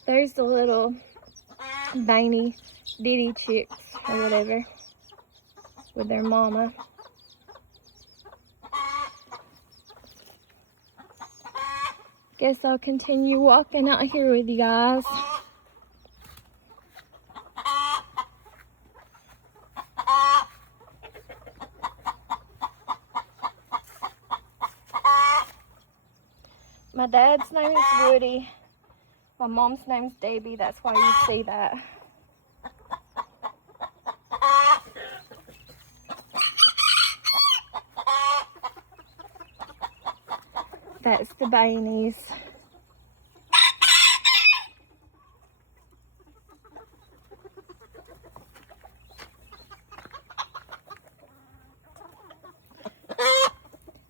There's the little Danny Diddy chicks or whatever with their mama. Guess I'll continue walking out here with you guys. My dad's name is Woody. My mom's name's Debbie. That's why you see that. That's the Bainies.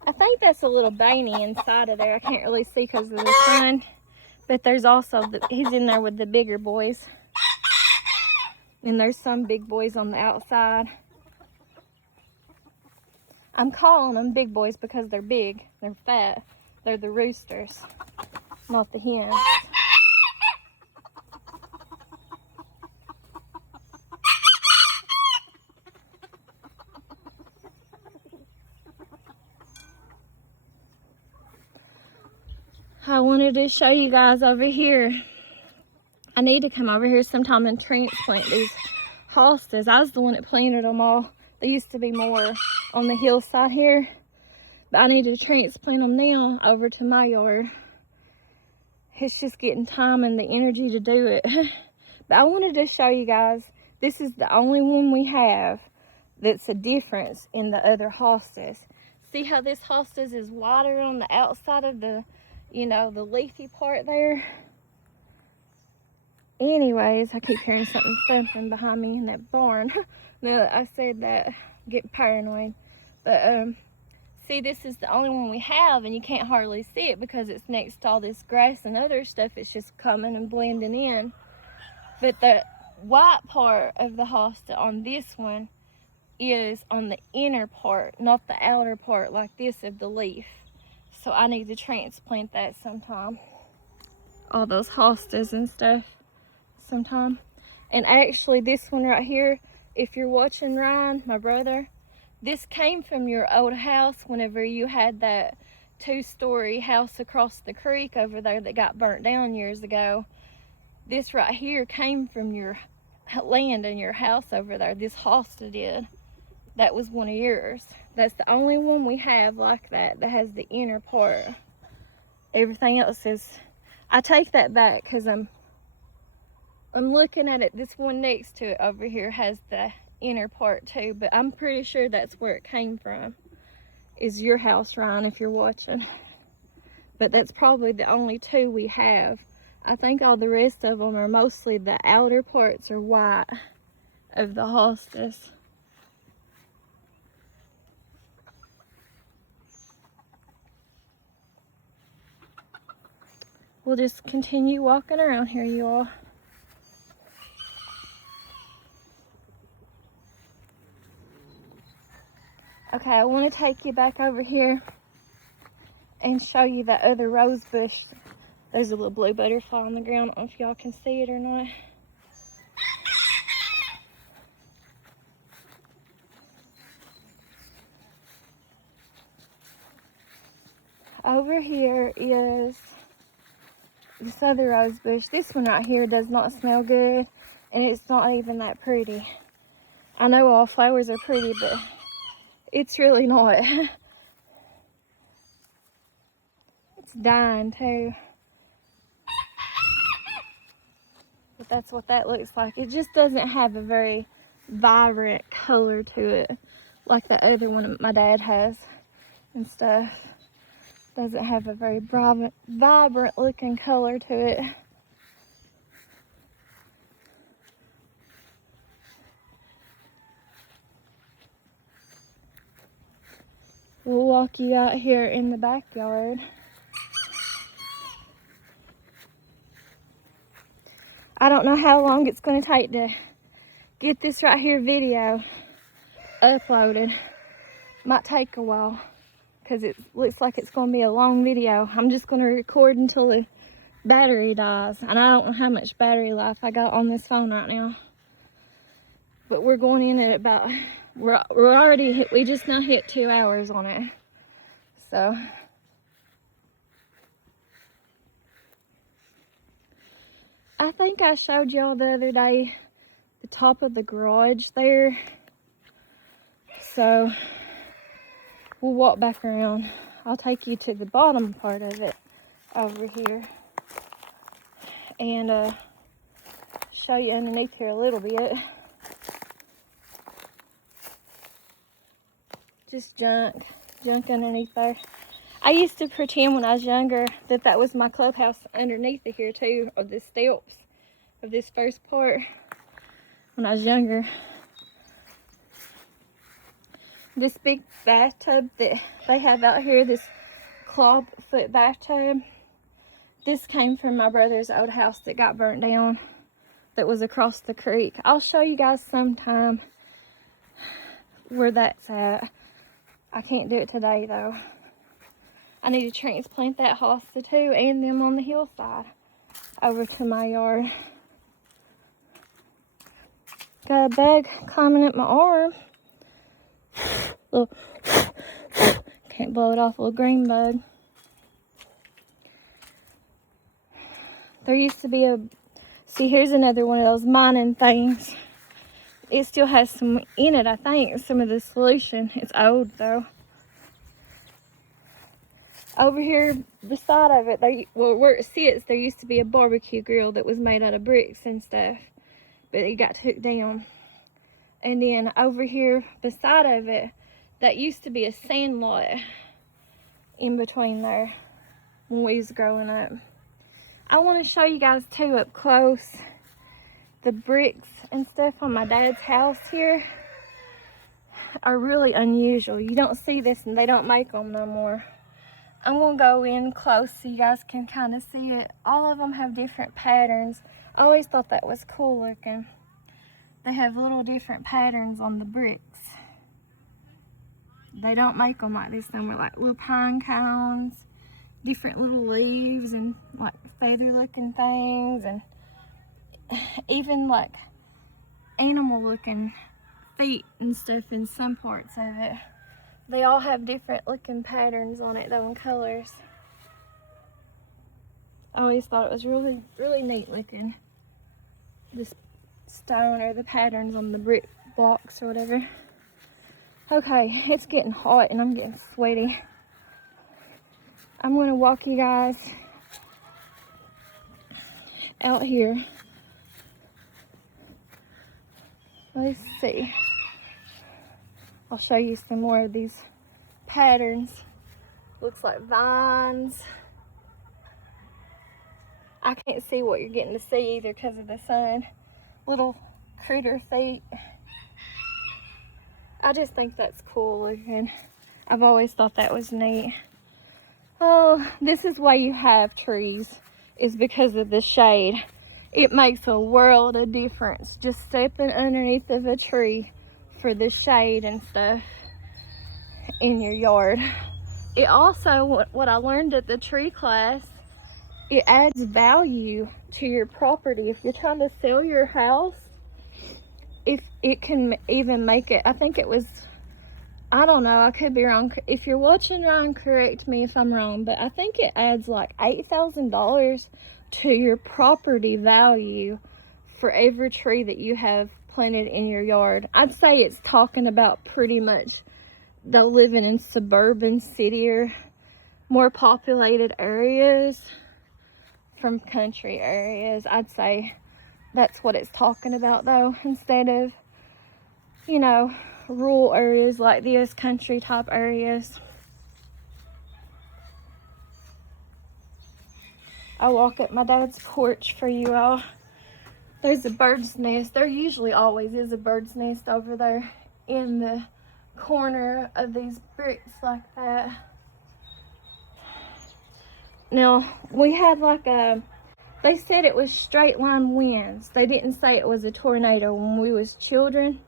I think that's a little Bainey inside of there. I can't really see because of the sun. But there's also, he's in there with the bigger boys. And there's some big boys on the outside. I'm calling them big boys because they're big. They're fat. They're the roosters, not the hens. I wanted to show you guys over here. I need to come over here sometime and transplant these hostas. I was the one that planted them all. They used to be more on the hillside here, but I need to transplant them now over to my yard. It's just getting time and the energy to do it. But I wanted to show you guys, this is the only one we have that's a difference in the other hostas. See how this hostas is wider on the outside of the, you know, the leafy part there? Anyways, I keep hearing something thumping behind me in that barn. Now that I said that, I'm getting paranoid. But see, this is the only one we have, and you can't hardly see it because it's next to all this grass and other stuff. It's just coming and blending in. But the white part of the hosta on this one is on the inner part, not the outer part like this of the leaf. So I need to transplant that sometime. All those hostas and stuff sometime. And actually this one right here, if you're watching Ryan, my brother, this came from your old house whenever you had that 2-story house across the creek over there that got burnt down years ago. This right here came from your land and your house over there. This hosta did. That was one of yours. That's the only one we have like that, that has the inner part. Everything else is, I take that back because I'm looking at it. This one next to it over here has the inner part too, but I'm pretty sure that's where it came from, is your house, Ryan, if you're watching. But that's probably the only two we have. I think all the rest of them are mostly the outer parts are white of the hostas. We'll just continue walking around here, you all. Okay, I want to take you back over here and show you the other rose bush. There's a little blue butterfly on the ground. I don't know if y'all can see it or not. Over here is this other rose bush. This one right here does not smell good, and it's not even that pretty. I know all flowers are pretty, but it's really not. It's dying too. But that's what that looks like. It just doesn't have a very vibrant color to it like the other one my dad has and stuff. Doesn't have a very vibrant looking color to it. We'll walk you out here in the backyard. I don't don't know how long it's going to take to get this right here video uploaded. Might take a while because it looks like it's going to be a long video. I'm just going to record until the battery dies, and I don't know how much battery life I got on this phone right now. But we're going in at about, we just now hit 2 hours on it. So I think I showed y'all the other day the top of the garage there. So we'll walk back around. I'll take you to the bottom part of it over here and show you underneath here a little bit. Just junk underneath there. I used to pretend when I was younger that that was my clubhouse underneath of here too, of the steps of this first part when I was younger. This big bathtub that they have out here, this clawfoot bathtub, this came from my brother's old house that got burnt down, that was across the creek. I'll show you guys sometime where that's at. I can't do it today though. I need to transplant that hosta too, and them on the hillside over to my yard. Got a bug climbing up my arm. Can't blow it off, a little green bug. There used to be see, here's another one of those mining things. It still has some in it, I think, some of the solution. It's old though. Over here beside of it, where it sits, there used to be a barbecue grill that was made out of bricks and stuff, but it got took down. And then over here beside of it, that used to be a sand lot in between there when we was growing up. I want to show you guys too up close the bricks and stuff on my dad's house here are really unusual. You don't see this, and they don't make them no more. I'm gonna go in close so you guys can kind of see it. All of them have different patterns. I always thought that was cool looking. They have little different patterns on the bricks. They don't make them like this no more, like little pine cones, different little leaves, and like feather looking things, and even like animal looking feet and stuff in some parts of it. They all have different looking patterns on it though, and colors. I always thought it was really, really neat looking. This stone or the patterns on the brick blocks or whatever. Okay, it's getting hot and I'm getting sweaty. I'm gonna walk you guys out here. Let's see. I'll show you some more of these patterns. Looks like vines. I can't see what you're getting to see either because of the sun. Little critter feet. I just think that's cool looking. I've always thought that was neat. Oh, this is why you have trees, is because of the shade. It makes a world of difference just stepping underneath of a tree for the shade and stuff in your yard. It also, what I learned at the tree class, it adds value to your property. If you're trying to sell your house, if it can even make it, I think it was, I don't know, I could be wrong. If you're watching, Ryan, correct me if I'm wrong, but I think it adds like $8,000 to your property value for every tree that you have planted in your yard. I'd say it's talking about pretty much the living in suburban city or more populated areas from country areas. I'd say that's what it's talking about though, instead of, you know, rural areas like this, country type areas. I walk up my dad's porch for you all. There's a bird's nest. There usually always is a bird's nest over there in the corner of these bricks like that. Now, we had like a They said it was straight line winds. They didn't say it was a tornado when we was children.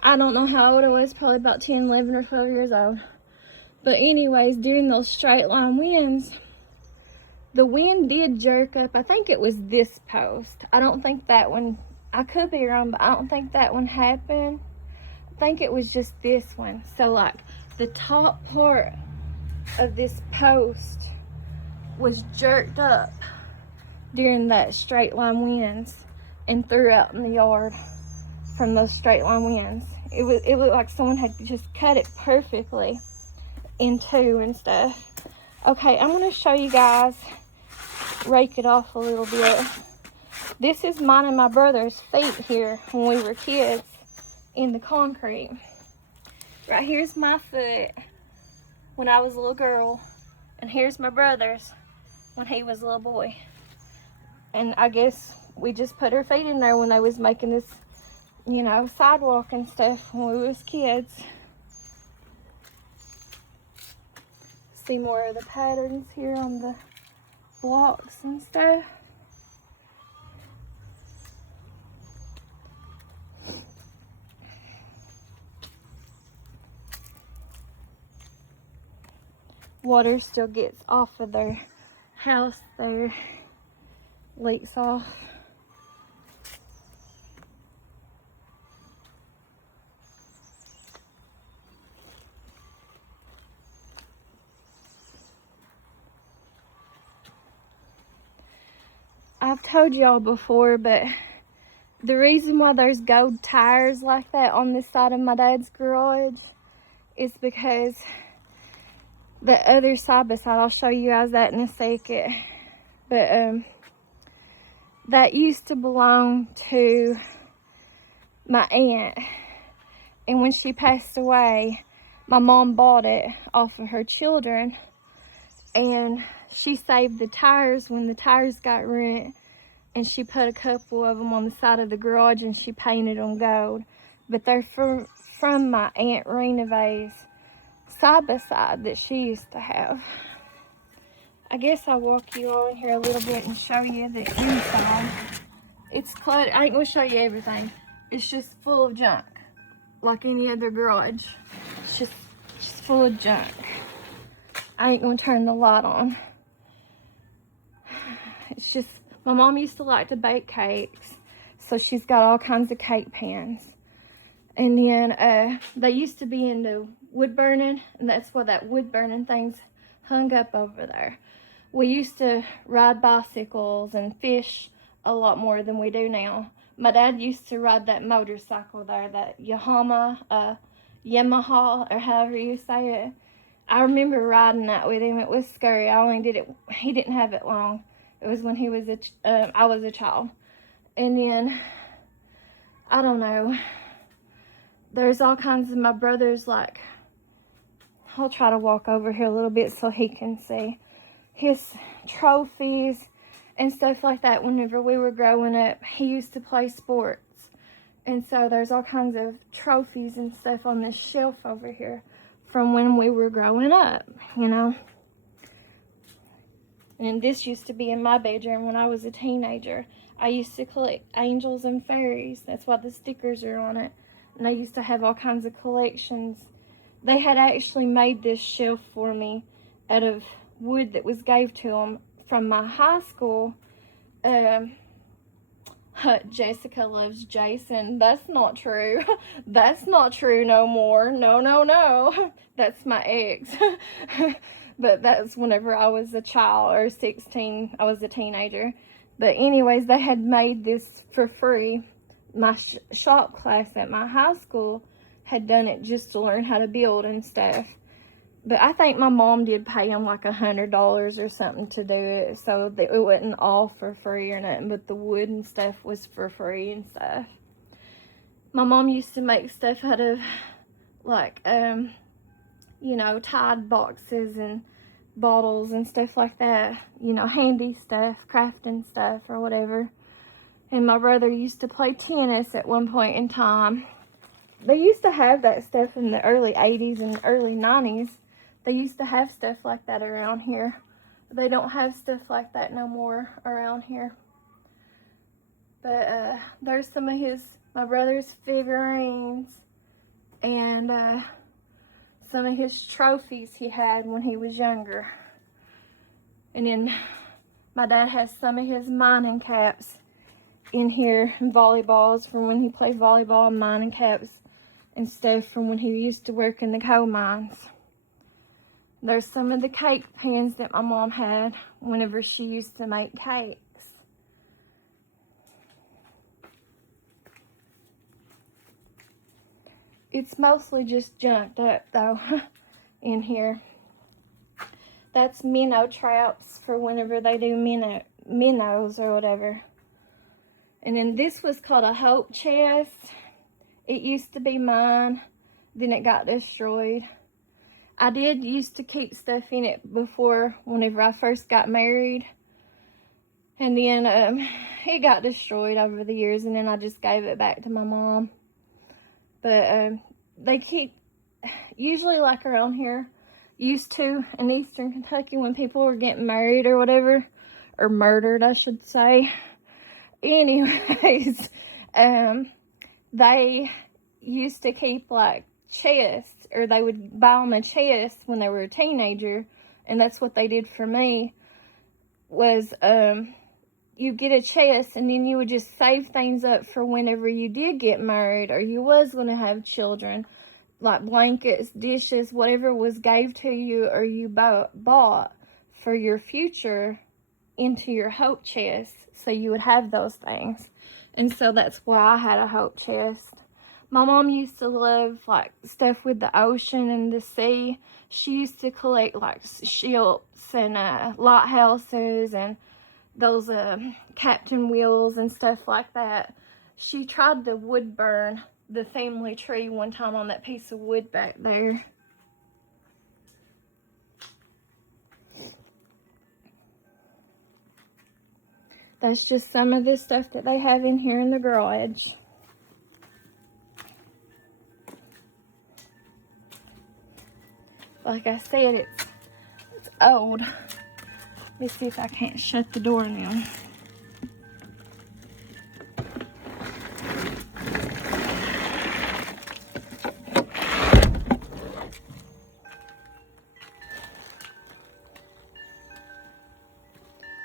I don't know how old I was, probably about 10, 11, or 12 years old. But anyways, during those straight line winds, the wind did jerk up. I think it was this post. I don't think that one, I could be wrong, but I don't think that one happened. I think it was just this one. So like the top part of this post was jerked up during that straight line winds and threw out in the yard from those straight line winds. It looked like someone had just cut it perfectly in two and stuff. Okay, I'm going to show you guys, rake it off a little bit. This is mine and my brother's feet here when we were kids in the concrete. Right here's my foot when I was a little girl, and here's my brother's when he was a little boy. And I guess we just put our feet in there when they was making this, you know, sidewalk and stuff when we was kids. See more of the patterns here on the blocks and stuff. Water still gets off of their house there, leaks off. I've told y'all before, but the reason why there's gold tires like that on this side of my dad's garage is because the other side beside, I'll show you guys that in a second, but that used to belong to my aunt, and when she passed away, my mom bought it off of her children, and she saved the tires when the tires got ruined, and she put a couple of them on the side of the garage and she painted them gold. But they're from my Aunt Rena Vay's side by side that she used to have. I guess I'll walk you all in here a little bit and show you the inside. It's cluttered. I ain't gonna show you everything. It's just full of junk, like any other garage. It's just full of junk. I ain't gonna turn the light on. It's just, my mom used to like to bake cakes, so she's got all kinds of cake pans. And then they used to be into wood burning, and that's why that wood burning thing's hung up over there. We used to ride bicycles and fish a lot more than we do now. My dad used to ride that motorcycle there, that Yamaha, or however you say it. I remember riding that with him. It was scary. I only did it, he didn't have it long. It was when he was I was a child. And then, I don't know, there's all kinds of my brothers, like, I'll try to walk over here a little bit so he can see his trophies and stuff like that. Whenever we were growing up, he used to play sports. And so there's all kinds of trophies and stuff on this shelf over here from when we were growing up, you know. And this used to be in my bedroom when I was a teenager. I used to collect angels and fairies. That's why the stickers are on it. And I used to have all kinds of collections. They had actually made this shelf for me out of wood that was gave to them from my high school. Jessica loves Jason. That's not true. That's not true no more. No, no, no. That's my ex. But that's whenever I was a child, or 16, I was a teenager. But anyways, they had made this for free. My shop class at my high school had done it just to learn how to build and stuff. But I think my mom did pay them like $100 or something to do it. So it wasn't all for free or nothing, but the wood and stuff was for free and stuff. My mom used to make stuff out of, like, you know, Tide boxes and bottles and stuff like that. You know, handy stuff, crafting stuff or whatever. And my brother used to play tennis at one point in time. They used to have that stuff in the early 80s and early 90s. They used to have stuff like that around here. They don't have stuff like that no more around here. But there's some of my brother's figurines and some of his trophies he had when he was younger. And then my dad has some of his mining caps in here, and volleyballs from when he played volleyball, mining caps and stuff from when he used to work in the coal mines. There's some of the cake pans that my mom had whenever she used to make cakes. It's mostly just junked up though in here. That's minnow traps for whenever they do minnows or whatever. And then this was called a hope chest. It used to be mine, then it got destroyed. I did used to keep stuff in it before, whenever I first got married. And then it got destroyed over the years, and then I just gave it back to my mom. But they keep, usually like around here, used to in Eastern Kentucky when people were getting married or whatever, or murdered I should say. Anyways, they used to keep like chests, or they would buy them a chest when they were a teenager, and that's what they did for me, was you get a chest and then you would just save things up for whenever you did get married or you was going to have children, like blankets, dishes, whatever was gave to you or you bought for your future into your hope chest, so you would have those things. And so that's why I had a hope chest. My mom used to love like stuff with the ocean and the sea. She used to collect like ships and lighthouses and those captain wheels and stuff like that. She tried to wood burn the family tree one time on that piece of wood back there. That's just some of the stuff that they have in here in the garage. Like I said, it's old. Let's see if I can't shut the door now.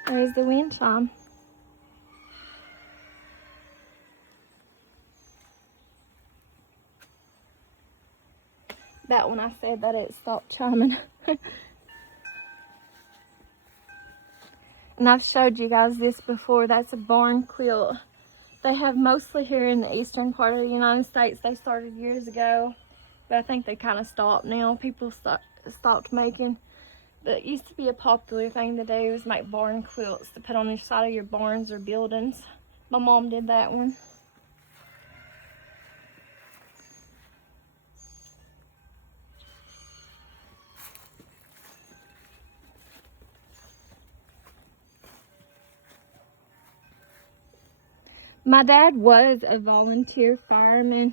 There's the wind chime. That one I said that it stopped chiming. And I've showed you guys this before. That's a barn quilt. They have mostly here in the eastern part of the United States. They started years ago, but I think they kind of stopped now. People stopped making. But it used to be a popular thing to do, was make barn quilts to put on the side of your barns or buildings. My mom did that one. My dad was a volunteer fireman.